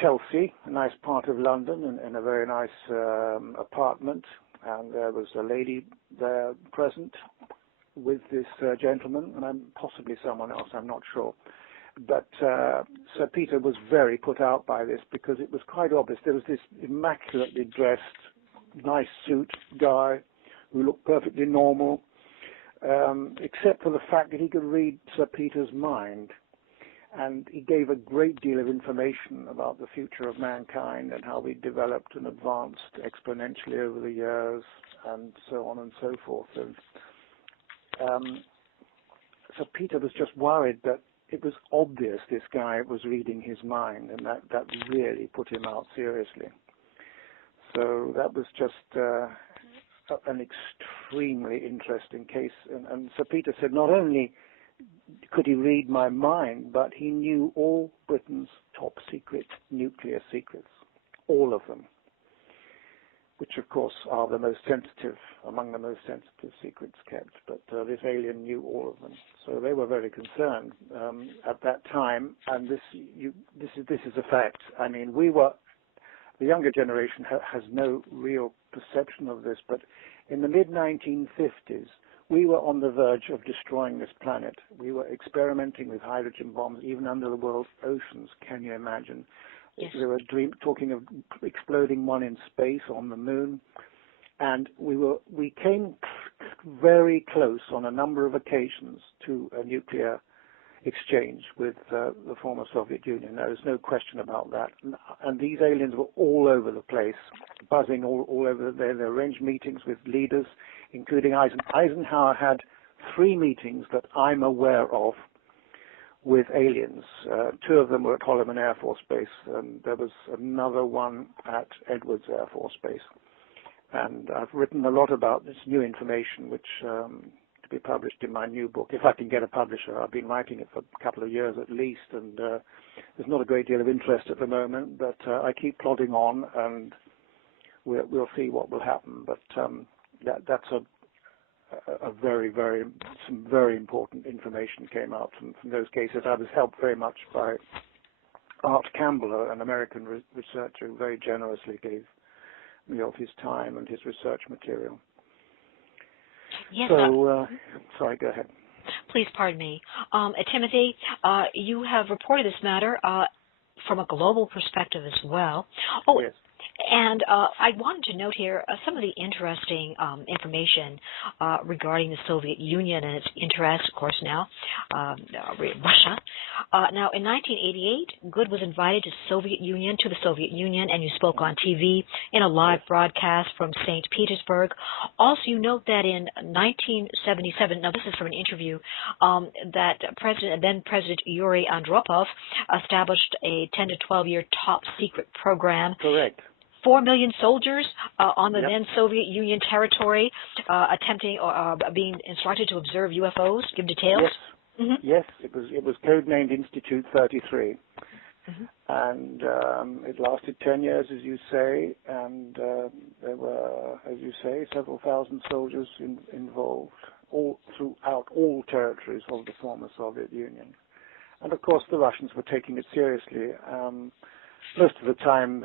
Chelsea, a nice part of London, in a very nice apartment, and there was a lady there present with this gentleman, and possibly someone else, I'm not sure. But Sir Peter was very put out by this because it was quite obvious. There was this immaculately dressed, nice suit guy who looked perfectly normal, except for the fact that he could read Sir Peter's mind. And he gave a great deal of information about the future of mankind and how we developed and advanced exponentially over the years, and so on and so forth. And Sir Peter was just worried that it was obvious this guy was reading his mind, and that really put him out seriously. So that was just an extremely interesting case. And Sir Peter said not only could he read my mind, but he knew all Britain's top secret nuclear secrets, all of them, which of course are among the most sensitive secrets kept. But this alien knew all of them, so they were very concerned at that time. And this is a fact. I mean, the younger generation has no real perception of this, but in the mid-1950s, we were on the verge of destroying this planet. We were experimenting with hydrogen bombs even under the world's oceans. Can you imagine? Yes. They were talking of exploding one in space on the moon, and we came very close on a number of occasions to a nuclear exchange with the former Soviet Union. There is no question about that. And these aliens were all over the place, buzzing all over. They arranged meetings with leaders, including Eisenhower had 3 meetings that I'm aware of with aliens. 2 of them were at Holloman Air Force Base, and there was another one at Edwards Air Force Base. And I've written a lot about this new information, which to be published in my new book, if I can get a publisher. I've been writing it for a couple of years at least, and there's not a great deal of interest at the moment, but I keep plodding on, and we'll see what will happen. But that's some very important information came out from those cases. I was helped very much by Art Campbell, an American researcher who very generously gave me of his time and his research material. Yes. So, sorry, go ahead. Please pardon me. Timothy, you have reported this matter from a global perspective as well. Oh, yes. And I wanted to note here some of the interesting information regarding the Soviet Union and its interest, of course, now, Russia. Now, in 1988, Good was invited to the Soviet Union, and you spoke on TV in a live broadcast from St. Petersburg. Also, you note that in 1977, now this is from an interview, that then President Yuri Andropov established a 10 to 12-year top secret program. Correct. 4 million soldiers on the Yep. then Soviet Union territory attempting or being instructed to observe UFOs. Give details. Yes. Mm-hmm. Yes, it was codenamed Institute 33. Mm-hmm. And it lasted 10 years, as you say, and there were, as you say, several thousand soldiers involved throughout all territories of the former Soviet Union. And of course, the Russians were taking it seriously. Most of the time,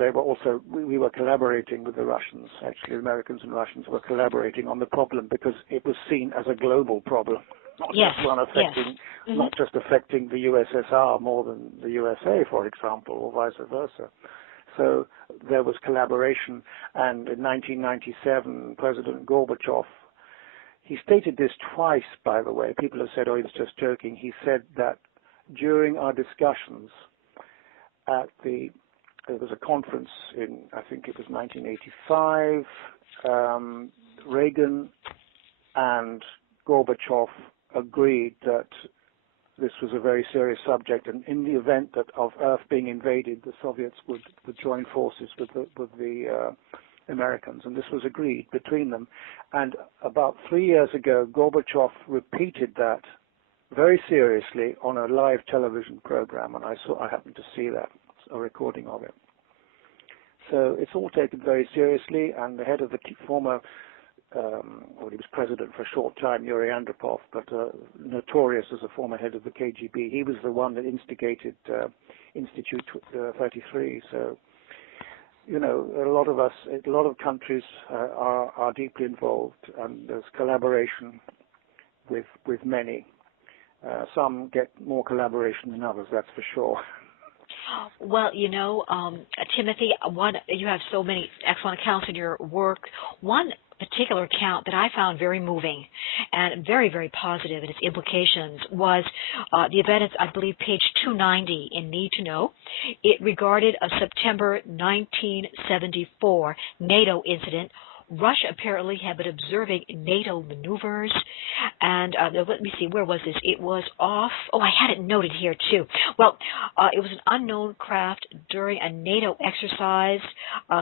we were collaborating with the Russians. Actually, Americans and Russians were collaborating on the problem because it was seen as a global problem, not just one affecting, not just affecting the USSR more than the USA, for example, or vice versa. So there was collaboration, and in 1997, President Gorbachev, he stated this twice, by the way. People have said, oh, he's just joking. He said that during our discussions there was a conference in, I think it was 1985, Reagan and Gorbachev agreed that this was a very serious subject, and in the event of Earth being invaded, the Soviets would join forces with the Americans, and this was agreed between them. And about 3 years ago, Gorbachev repeated that very seriously on a live television program, and I happened to see that, a recording of it. So it's all taken very seriously, and the head of the former, he was president for a short time, Yuri Andropov, but notorious as a former head of the KGB, he was the one that instigated Institute 33. So, you know, a lot of countries are deeply involved, and there's collaboration with many. Some get more collaboration than others, that's for sure. Well, you know, Timothy, you have so many excellent accounts in your work. One particular account that I found very moving and very, very positive in its implications was the event, it's, I believe, page 290 in Need to Know. It regarded a September 1974 NATO incident. Russia apparently had been observing NATO maneuvers, and let me see, where was this? It was off, I had it noted here too. Well, it was an unknown craft during a NATO exercise,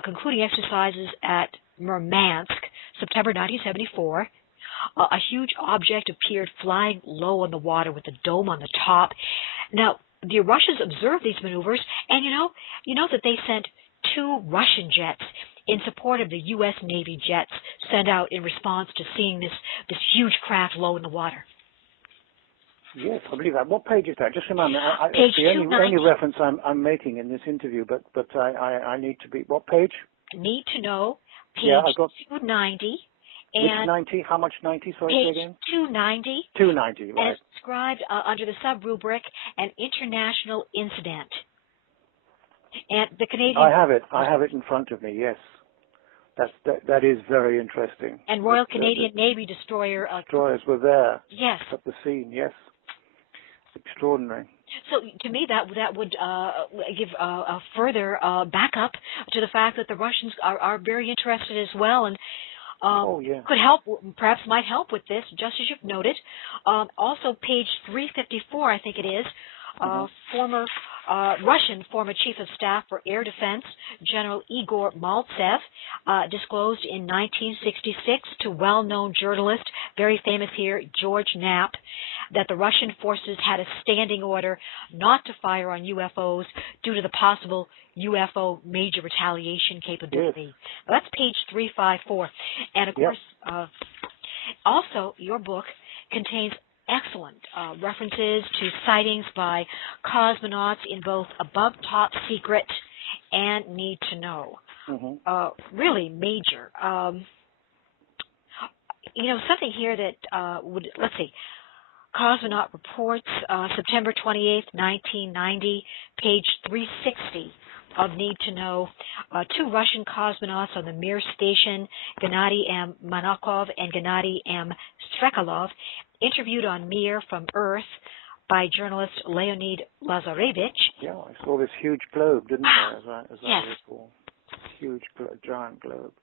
concluding exercises at Murmansk, September 1974. A huge object appeared flying low on the water with a dome on the top. Now, the Russians observed these maneuvers, and you know that they sent 2 Russian jets in support of the U.S. Navy jets sent out in response to seeing this huge craft low in the water. Yes, I believe that. What page is that? Just remind me. Page it's the only reference I'm making in this interview, but I need to be. What page? Need to Know, page 290. Which 90? How much 90? Sorry, page say again. 290. 290, right. As described under the sub-rubric, an international incident. And the Canadian... I have it in front of me, yes. That is very interesting. And Royal Canadian Navy destroyer... destroyers were there. Yes. At the scene, yes. Extraordinary. So to me, that would give a further backup to the fact that the Russians are very interested as well, and could help, perhaps might help with this, just as you've noted. Also, page 354, I think it is, Russian former Chief of Staff for Air Defense, General Igor Maltsev, disclosed in 1966 to well-known journalist, very famous here, George Knapp, that the Russian forces had a standing order not to fire on UFOs due to the possible UFO major retaliation capability. Yes. That's page 354. And, of course, also your book contains excellent references to sightings by cosmonauts in both Above Top Secret and Need to Know. Really major. Something here that would, let's see, Cosmonaut Reports, September 28th, 1990, page 360. of Need to Know. Two Russian cosmonauts on the Mir station, Gennady M. Monakov and Gennady M. Strekalov, interviewed on Mir from Earth by journalist Leonid Lazarevich. Yeah, I saw this huge globe, didn't I, as Yes. I recall. Huge, giant globe.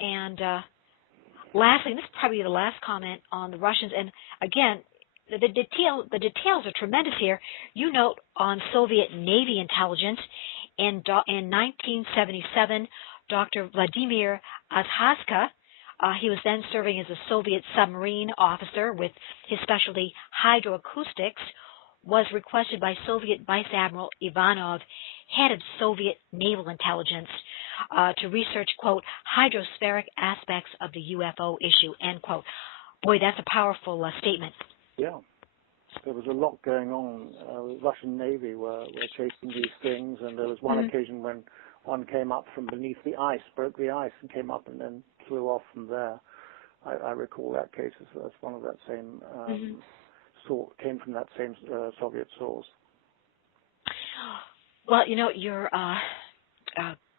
And lastly, this is probably the last comment on the Russians, and again, the details are tremendous here. You note on Soviet Navy intelligence in 1977, Dr. Vladimir Azhaska, he was then serving as a Soviet submarine officer with his specialty hydroacoustics, was requested by Soviet Vice Admiral Ivanov, head of Soviet naval intelligence, to research, quote, hydrospheric aspects of the UFO issue, end quote. Boy, that's a powerful statement. Yeah. There was a lot going on. The Russian Navy were chasing these things, and there was one occasion when one came up from beneath the ice, broke the ice, and came up and then flew off from there. I recall that case as one of that same came from that same Soviet source. Well, you know, your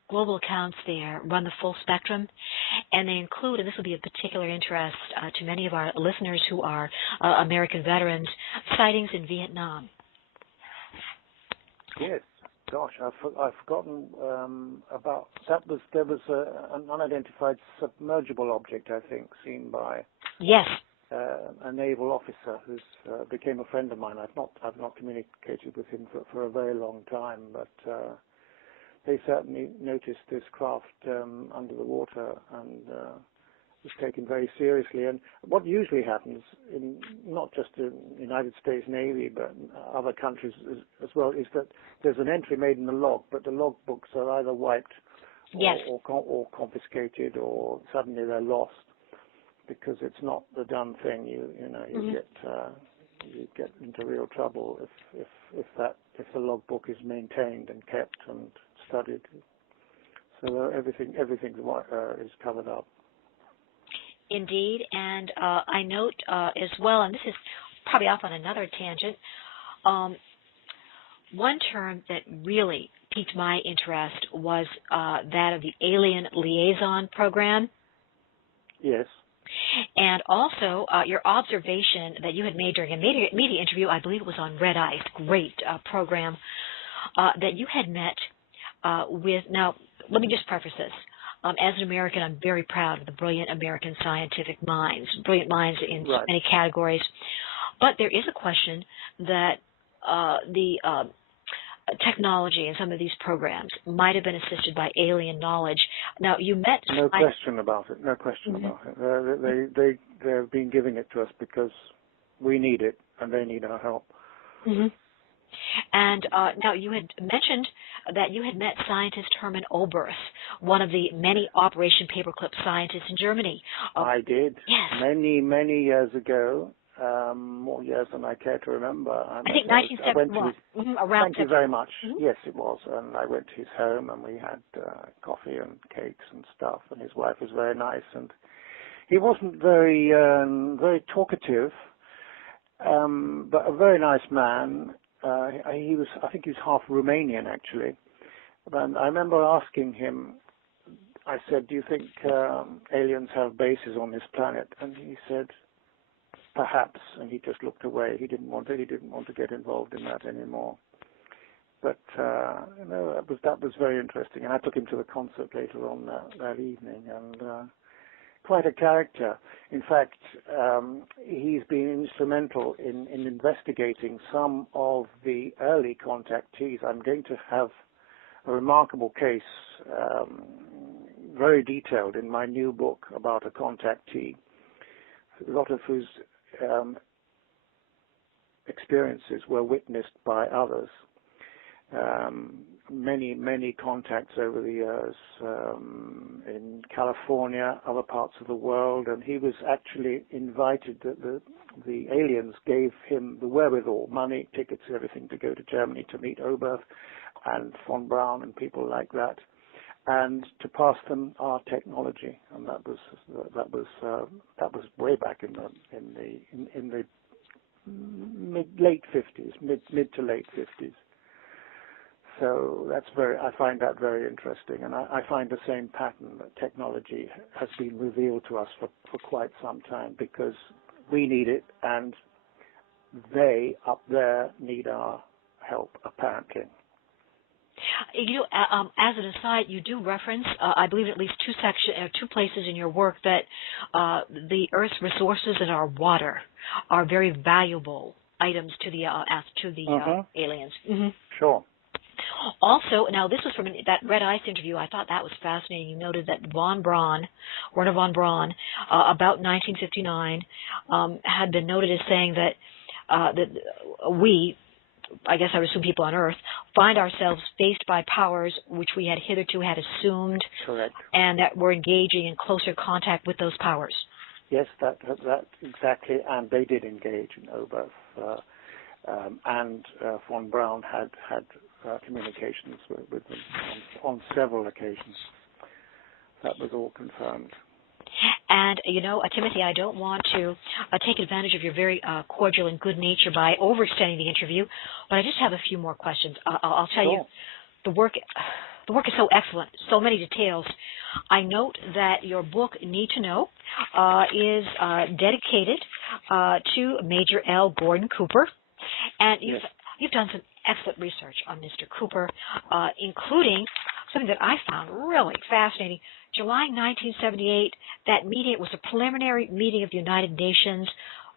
global accounts there run the full spectrum, and they include, and this will be of particular interest to many of our listeners who are American veterans, sightings in Vietnam. Yes. Gosh, I've forgotten about that. There was an unidentified submergible object, I think, seen by Yes. A naval officer who's became a friend of mine. I've not communicated with him for a very long time, but they certainly noticed this craft under the water and was taken very seriously. And what usually happens in not just the United States Navy but in other countries as well is that there's an entry made in the log, but the log books are either wiped or confiscated, or suddenly they're lost because it's not the done thing. You get into real trouble if the log book is maintained and kept and studied. So everything is covered up. Indeed, and I note as well, and this is probably off on another tangent, one term that really piqued my interest was that of the Alien Liaison Program. Yes. And also your observation that you had made during a media interview, I believe it was on Red Ice, great program, that you had met with, now let me just preface this. As an American, I'm very proud of the brilliant American scientific minds, brilliant minds in so many categories. But there is a question that the technology in some of these programs might have been assisted by alien knowledge. Now, you met... No question about it. No question about it. They've been giving it to us because we need it and they need our help. And now you had mentioned that you had met scientist Hermann Oberth, one of the many Operation Paperclip scientists in Germany. I did. Yes. Many years ago, more years than I care to remember. I think 1971. Thank you very much. Yes, it was. And I went to his home and we had coffee and cakes and stuff. And his wife was very nice. And he wasn't very talkative, but a very nice man. I think he was half Romanian, actually. And I remember asking him, I said, do you think aliens have bases on this planet? And he said, perhaps. And he just looked away. He didn't want to get involved in that anymore. But, that was very interesting. And I took him to the concert later on that evening. And quite a character. In fact, he's been instrumental in investigating some of the early contactees. I'm going to have a remarkable case, very detailed in my new book about a contactee, a lot of whose experiences were witnessed by others. Many contacts over the years in California, other parts of the world, and he was actually invited. The aliens gave him the wherewithal, money, tickets, everything, to go to Germany to meet Oberth and von Braun and people like that, and to pass them our technology. And that was way back in the mid to late 50s. So I find that very interesting, and I find the same pattern that technology has been revealed to us for quite some time, because we need it and they up there need our help, apparently. As an aside, you do reference, I believe, at least two places in your work that the Earth's resources and our water are very valuable items to the aliens. Mm-hmm. Sure. Also, now this was from that Red Ice interview. I thought that was fascinating. You noted that Wernher von Braun, about 1959, had been noted as saying that we, I guess I would assume people on Earth, find ourselves faced by powers which we had hitherto had assumed. Correct. And that we're engaging in closer contact with those powers. Yes, that exactly, and they did engage in Oberth, and von Braun had communications with them on several occasions. That was all confirmed. And, Timothy, I don't want to take advantage of your very cordial and good nature by overextending the interview, but I just have a few more questions. I'll tell you, the work is so excellent, so many details. I note that your book, Need to Know, is dedicated to Major L. Gordon Cooper, and you've done some excellent research on Mr. Cooper, including something that I found really fascinating. July 1978, that meeting, it was a preliminary meeting of the United Nations,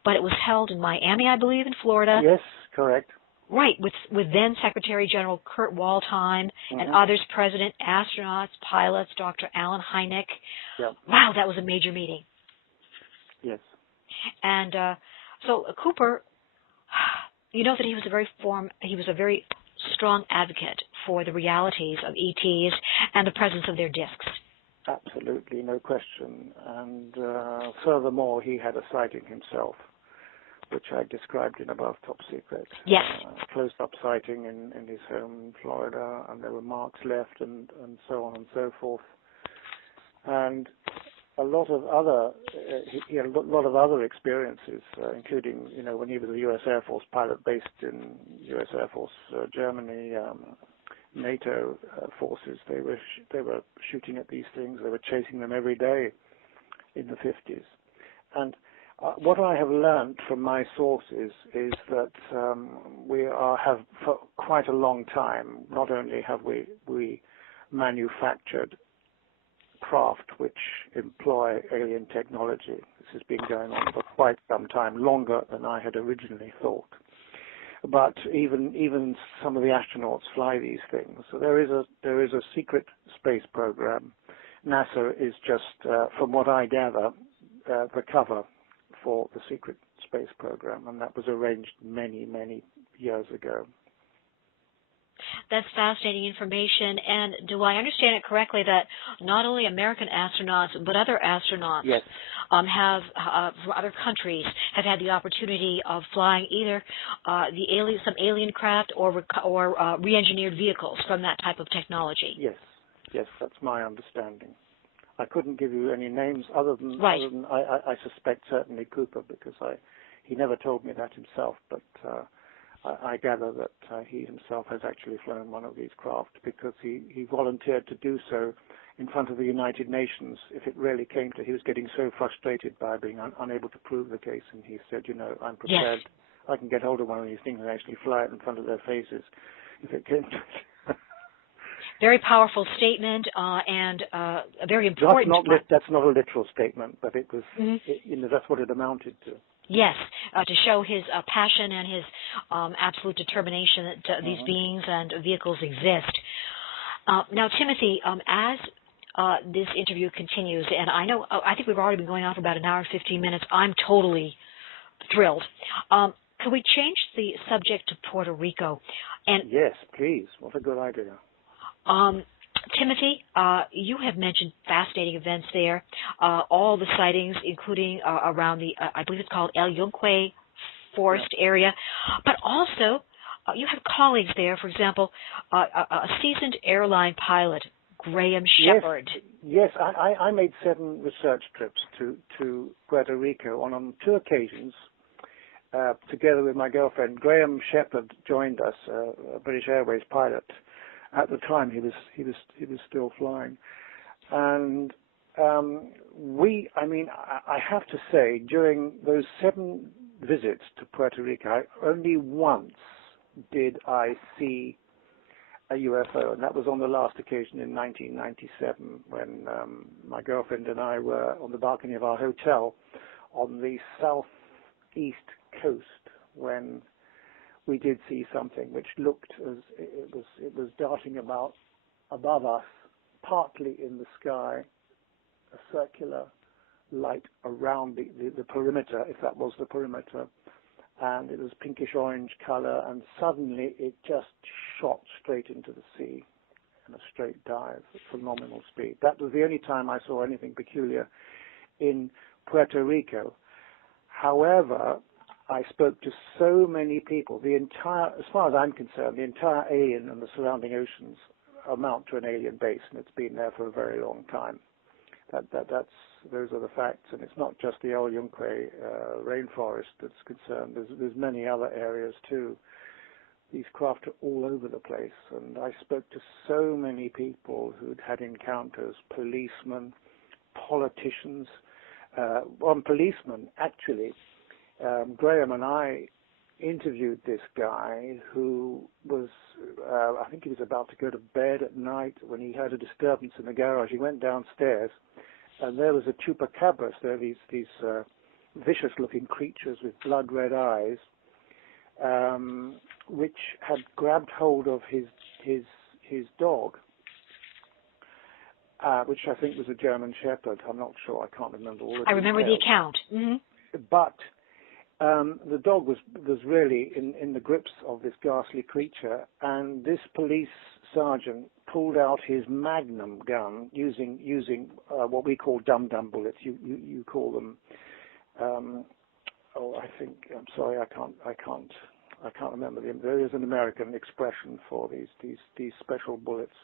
but it was held in Miami, I believe, in Florida. Yes, correct. Right, with then Secretary General Kurt Waldheim and others present, astronauts, pilots, Dr. Alan Hynek. Yep. Wow, that was a major meeting. Yes. And so Cooper, you know that he was a very strong advocate for the realities of ETs and the presence of their disks. Absolutely, no question. And furthermore, he had a sighting himself, which I described in Above Top Secret. Yes. Close-up sighting in his home in Florida, and there were marks left, and so on and so forth. And a lot of other, he had a lot of other experiences, including, when he was a U.S. Air Force pilot based in U.S. Air Force Germany, NATO forces. They were shooting at these things. They were chasing them every day in the 50s. And what I have learned from my sources is that have for quite a long time, not only have we manufactured craft which employ alien technology. This has been going on for quite some time, longer than I had originally thought. But even some of the astronauts fly these things. So there is a secret space program. NASA is just, from what I gather, the cover for the secret space program, and that was arranged many, many years ago. That's fascinating information. And do I understand it correctly that not only American astronauts but other astronauts yes. Have from other countries have had the opportunity of flying either some alien craft or re-engineered vehicles from that type of technology? Yes, that's my understanding. I couldn't give you any names other than I suspect certainly Cooper, because he never told me that himself, but I gather that he himself has actually flown one of these craft, because he volunteered to do so in front of the United Nations if it really came to. He was getting so frustrated by being unable to prove the case, and he said, I'm prepared. Yes. I can get hold of one of these things and actually fly it in front of their faces if it came to it. Very powerful statement, and a very important one. That's not a literal statement, but it was. That's what it amounted to. Yes, to show his passion and his absolute determination that these beings and vehicles exist. Now, Timothy, as this interview continues, and I think we've already been going on for about an hour and 15 minutes. I'm totally thrilled. Could we change the subject to Puerto Rico? And yes, please. What a good idea. Timothy, you have mentioned fascinating events there, all the sightings, including around the, I believe it's called El Yunque forest area, but also you have colleagues there, for example, a seasoned airline pilot, Graham Shepard. Yes, I made 7 research trips to Puerto Rico on 2 occasions, together with my girlfriend. Graham Shepard joined us, a British Airways pilot, at the time he was still flying. And I have to say, during those 7 visits to Puerto Rico, only once did I see a UFO, and that was on the last occasion in 1997 when my girlfriend and I were on the balcony of our hotel on the southeast coast when we did see something which looked as it was darting about above us, partly in the sky, a circular light around the perimeter, if that was the perimeter, and it was pinkish orange color, and suddenly it just shot straight into the sea in a straight dive at phenomenal speed. That was the only time I saw anything peculiar in Puerto Rico. However, I spoke to so many people. As far as I'm concerned, the entire alien and the surrounding oceans amount to an alien base, and it's been there for a very long time. Those are the facts, and it's not just the El Yunque rainforest that's concerned. There's many other areas too. These craft are all over the place, and I spoke to so many people who'd had encounters, policemen, politicians. One policeman, actually, Graham and I interviewed this guy who was, I think he was about to go to bed at night when he heard a disturbance in the garage. He went downstairs, and there was a chupacabras. There are these vicious-looking creatures with blood-red eyes, which had grabbed hold of his dog, which I think was a German Shepherd. I'm not sure. I can't remember all of it. I remember the account. Mm-hmm. But the dog was really in the grips of this ghastly creature, and this police sergeant pulled out his Magnum gun using what we call dum-dum bullets. You call them. I think, I'm sorry, I can't remember them. There is an American expression for these special bullets.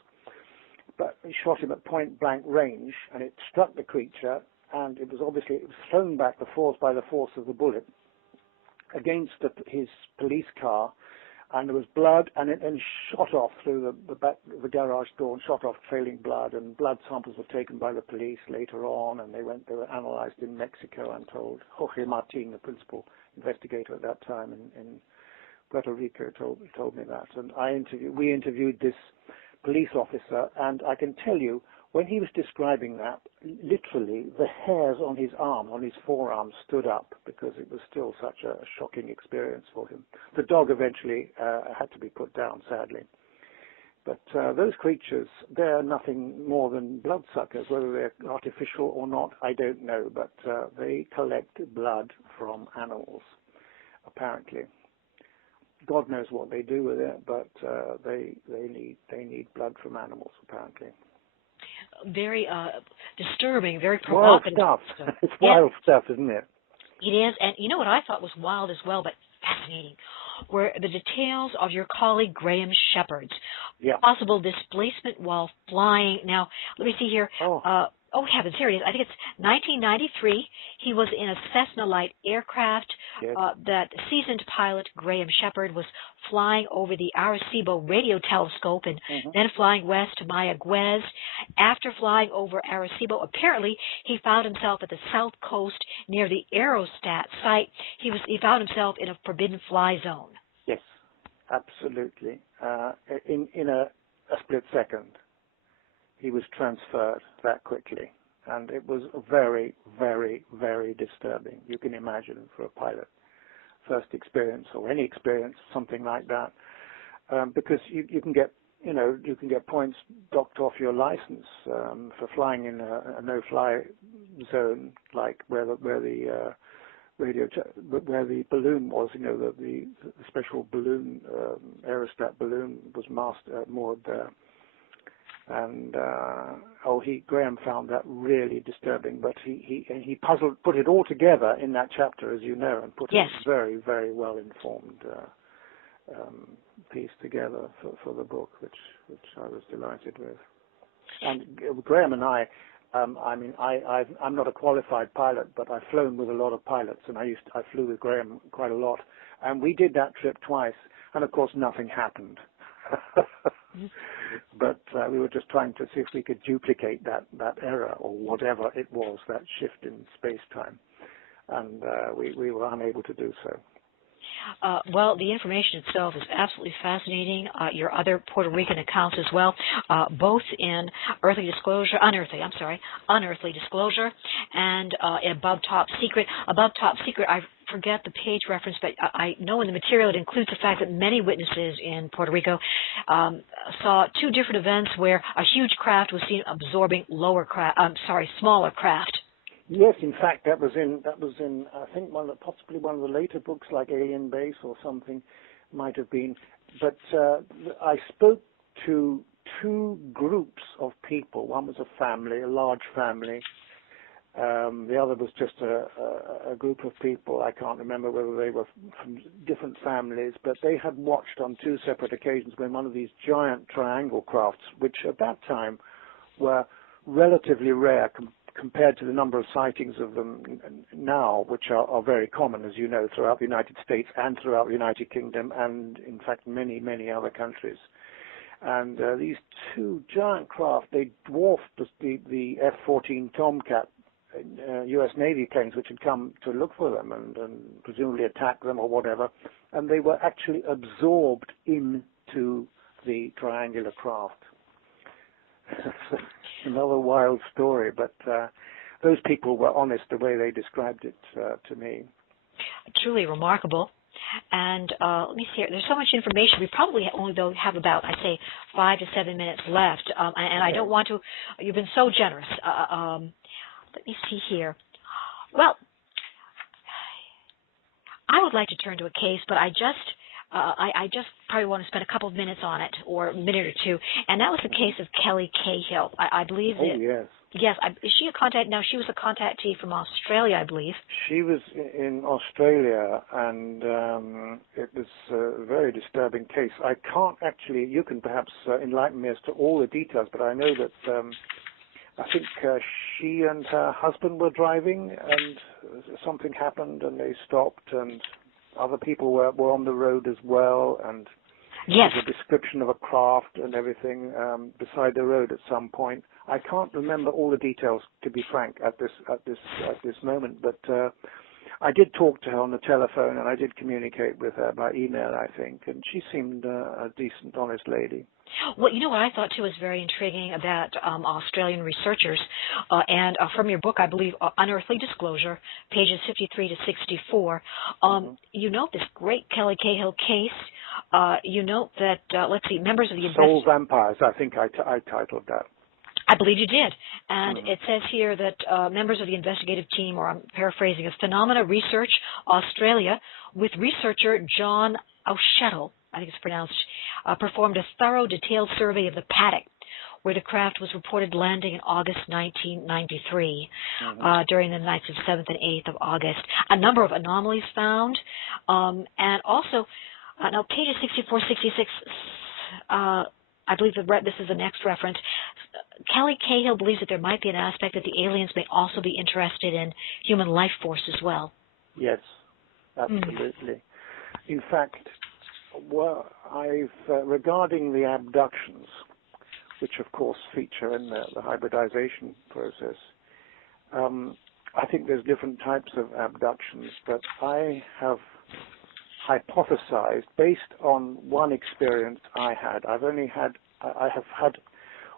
But he shot him at point blank range, and it struck the creature, and it was thrown back by the force of the bullet against his police car, and there was blood, and it then shot off through the garage door and shot off trailing blood, and blood samples were taken by the police later on, and they were analyzed in Mexico, I'm told. Jorge Martin, the principal investigator at that time in Puerto Rico, told me that. And we interviewed this police officer, and I can tell you, when he was describing that, literally the hairs on his forearms stood up, because it was still such a shocking experience for him. The dog eventually had to be put down, sadly. But those creatures, they're nothing more than bloodsuckers. Whether they're artificial or not, I don't know, but they collect blood from animals, apparently. God knows what they do with it, but they need blood from animals, apparently. Very disturbing, very provocative. Wild stuff. It's wild stuff, isn't it? It is, and you know what I thought was wild as well, but fascinating, were the details of your colleague Graham Shepherd's possible displacement while flying. Now, let me see here. Oh, heavens, here it is. I think it's 1993. He was in a Cessna Light aircraft. Yes. That seasoned pilot, Graham Shepherd, was flying over the Arecibo radio telescope and then flying west to Mayagüez. After flying over Arecibo, apparently he found himself at the south coast near the Aerostat site. He found himself in a forbidden fly zone. Yes, absolutely. In a split second. He was transferred that quickly, and it was very, very, very disturbing. You can imagine for a pilot, first experience or any experience, something like that, because you can get points docked off your license for flying in a no-fly zone, like where the balloon was. The special balloon, Aerostat balloon, was moored there. And Graham found that really disturbing, but he put it all together in that chapter, as you know, and put a very, very well informed piece together for the book, which I was delighted with. And Graham and I'm not a qualified pilot, but I've flown with a lot of pilots, and I flew with Graham quite a lot, and we did that trip twice, and of course nothing happened. But we were just trying to see if we could duplicate that error or whatever it was, that shift in space-time. And we were unable to do so. Well, the information itself is absolutely fascinating. Your other Puerto Rican accounts as well, both in Unearthly Disclosure, and Above Top Secret. Above Top Secret, I forget the page reference, but I know in the material it includes the fact that many witnesses in Puerto Rico saw two different events where a huge craft was seen absorbing smaller craft. Yes, in fact, that was in I think possibly one of the later books, like Alien Base or something, might have been. But I spoke to two groups of people. One was a family, a large family. The other was just a group of people. I can't remember whether they were from different families, but they had watched on two separate occasions when one of these giant triangle crafts, which at that time were relatively rare compared to the number of sightings of them now, which are very common, as you know, throughout the United States and throughout the United Kingdom and, in fact, many, many other countries. And these two giant craft, they dwarfed the F-14 Tomcat U.S. Navy planes which had come to look for them and presumably attack them or whatever, and they were actually absorbed into the triangular craft. Another wild story, but those people were honest the way they described it to me. Truly remarkable. And let me see here. There's so much information. We probably only, though, have about, I say, 5 to 7 minutes left. And I don't want to. You've been so generous. Let me see here. Well, I would like to turn to a case, but I just probably want to spend a couple of minutes on it, or a minute or two, and that was the case of Kelly Cahill. I believe that. Oh, yes. Yes, is she a contact? Now, she was a contactee from Australia, I believe. She was in Australia, and it was a very disturbing case. I can't actually, you can perhaps enlighten me as to all the details, but I know that I think she and her husband were driving, and something happened, and they stopped, and other people were on the road as well, and yes, there's a description of a craft and everything beside the road at some point. I can't remember all the details, to be frank, at this moment, but I did talk to her on the telephone, and I did communicate with her by email, I think, and she seemed a decent, honest lady. Well, you know what I thought, too, was very intriguing about Australian researchers, and from your book, I believe, Unearthly Disclosure, pages 53 to 64, you note this great Kelly Cahill case. You note that, let's see, members of the... Soul Vampires, I think I titled that. I believe you did. And it says here that members of the investigative team, or I'm paraphrasing, of Phenomena Research Australia, with researcher John O'Shettle, I think it's pronounced, performed a thorough, detailed survey of the paddock where the craft was reported landing in August 1993 during the nights of 7th and 8th of August. A number of anomalies found, and also, now pages 64, 66, I believe this is the next reference. Kelly Cahill believes that there might be an aspect that the aliens may also be interested in human life force as well. Yes, absolutely. In fact, well, regarding the abductions, which of course feature in the hybridization process, I think there's different types of abductions, but I have hypothesized based on one experience I had. I have had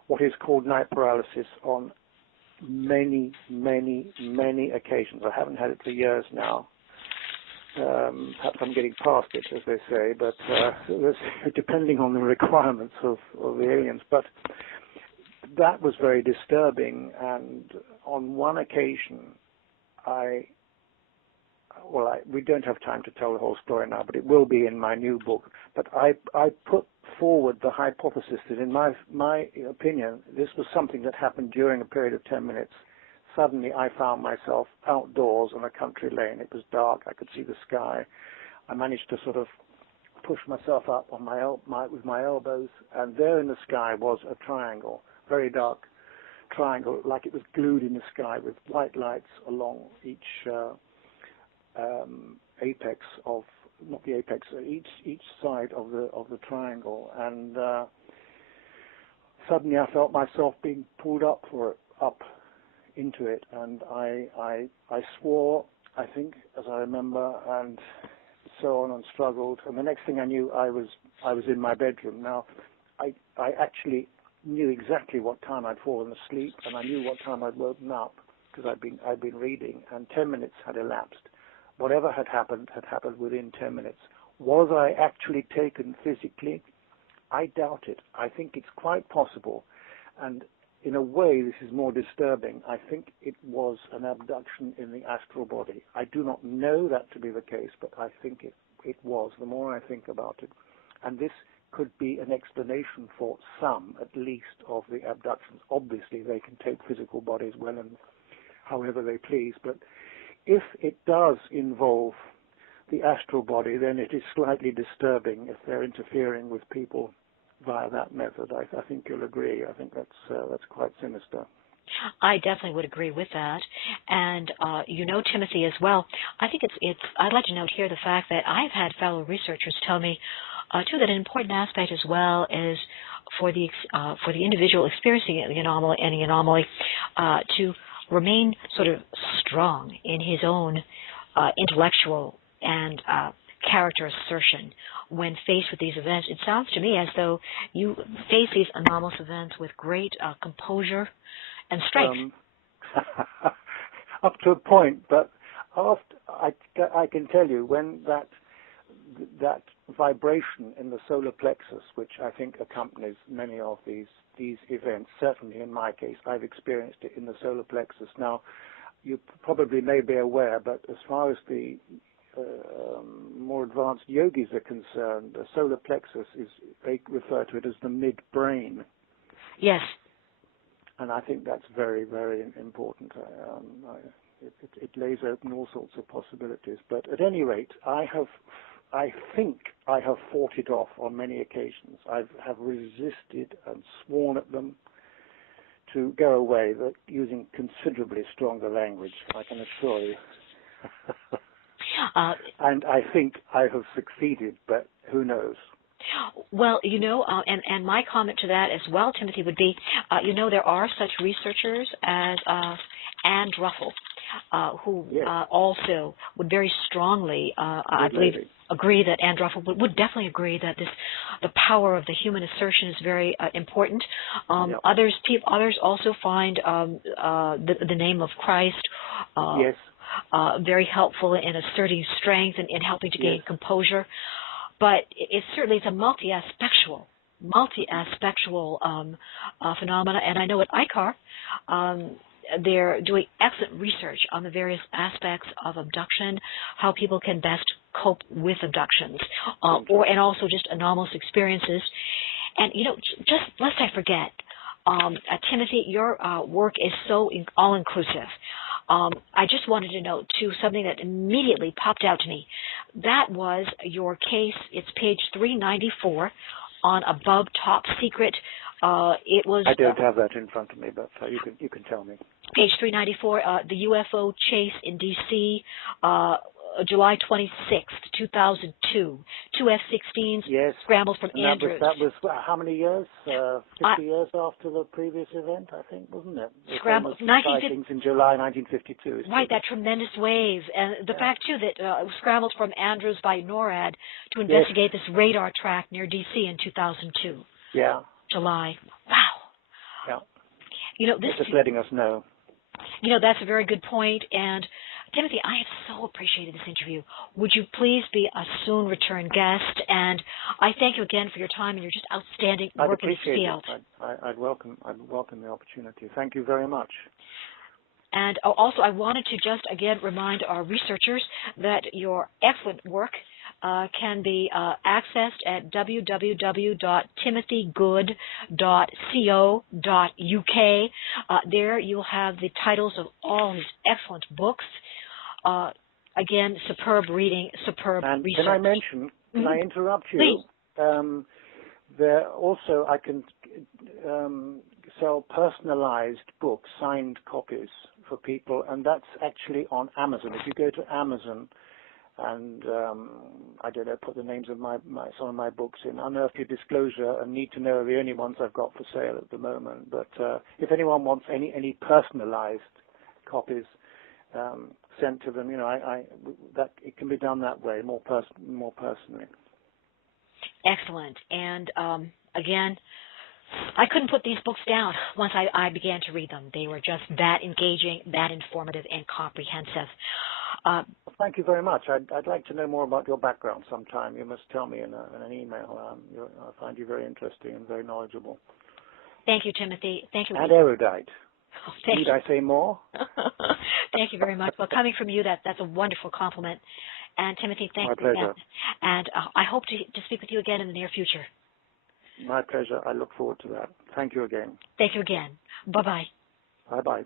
what is called night paralysis on many, many, many occasions. I haven't had it for years now. Perhaps I'm getting past it, as they say, but depending on the requirements of the aliens. But that was very disturbing, and on one occasion, we don't have time to tell the whole story now, but it will be in my new book. But I put forward the hypothesis that, in my opinion, this was something that happened during a period of 10 minutes. Suddenly, I found myself outdoors on a country lane. It was dark. I could see the sky. I managed to sort of push myself up on with my elbows, and there in the sky was a triangle, very dark triangle, like it was glued in the sky with white lights along each apex of, not the apex, each side of the triangle, and suddenly I felt myself being pulled up into it, and I swore, I think, as I remember, and so on, and struggled. And the next thing I knew, I was in my bedroom. Now, I actually knew exactly what time I'd fallen asleep, and I knew what time I'd woken up because I'd been reading, and 10 minutes had elapsed. Whatever had happened within 10 minutes. Was I actually taken physically? I doubt it. I think it's quite possible, and in a way this is more disturbing. I think it was an abduction in the astral body. I do not know that to be the case, but I think it was, the more I think about it. And this could be an explanation for some, at least, of the abductions. Obviously, they can take physical bodies well and however they please, but if it does involve the astral body, then it is slightly disturbing if they're interfering with people via that method. I think you'll agree. I think that's quite sinister. I definitely would agree with that. And Timothy, as well, I think I'd like to note here the fact that I've had fellow researchers tell me, too, that an important aspect as well is for the individual experiencing the anomaly to remain sort of strong in his own intellectual and character assertion when faced with these events. It sounds to me as though you face these anomalous events with great composure and strength. Up to a point, but I can tell you when that vibration in the solar plexus, which I think accompanies many of these events, certainly in my case, I've experienced it in the solar plexus. Now, you probably may be aware, but as far as the more advanced yogis are concerned, the solar plexus they refer to it as the midbrain. Yes. And I think that's very, very important. It lays open all sorts of possibilities. But at any rate, I think I have fought it off on many occasions. I have resisted and sworn at them to go away, but using considerably stronger language, I can assure you. And I think I have succeeded, but who knows? Well, and my comment to that as well, Timothy, would be, there are such researchers as Anne Druffel, who yes. Also would very strongly, I believe, agree that Anne Druffel would definitely agree that the power of the human assertion is very important. Yep. Others also find the name of Christ. Yes. Very helpful in asserting strength and in helping to gain composure. But it's a multi-aspectual phenomena. And I know at ICAR, they're doing excellent research on the various aspects of abduction, how people can best cope with abductions, and also just anomalous experiences. And, just lest I forget, Timothy, your work is so all-inclusive. I just wanted to note, too, something that immediately popped out to me. That was your case. It's page 394 on Above Top Secret. It was. I don't have that in front of me, but you can tell me. Page 394, the UFO chase in D.C., July 26th, 2002. Two F-16s scrambled from Andrews. That was how many years? 50 years after the previous event, I think, wasn't it? Scrambled. Sightings in July 1952. Right, that tremendous wave. And the fact, too, that it was scrambled from Andrews by NORAD to investigate this radar track near D.C. in 2002. Yeah. July. Wow. Yeah. This is just letting us know. That's a very good point. And Timothy, I have so appreciated this interview. Would you please be a soon return guest? And I thank you again for your time and your just outstanding work in this field. I'd welcome the opportunity. Thank you very much. And also, I wanted to just again remind our researchers that your excellent work can be accessed at www.timothygood.co.uk. There you'll have the titles of all his excellent books. Again, superb reading, superb research. Can I mention, can I interrupt you? Please. There also, I can sell personalized books, signed copies for people, and that's actually on Amazon. If you go to Amazon and I don't know, put the names of some of my books in. Unearthly Disclosure and Need to Know are the only ones I've got for sale at the moment. But if anyone wants any personalized copies sent to them, that it can be done that way, more personally. Excellent. And again, I couldn't put these books down once I began to read them. They were just that engaging, that informative, and comprehensive. Well, thank you very much. I'd like to know more about your background sometime. You must tell me in an email. I find you very interesting and very knowledgeable. Thank you, Timothy. Thank you. And erudite. Need I say more? Thank you very much. Well, coming from you, that's a wonderful compliment. And Timothy, thank you again. And I hope to speak with you again in the near future. My pleasure. I look forward to that. Thank you again. Thank you again. Bye-bye. Bye-bye.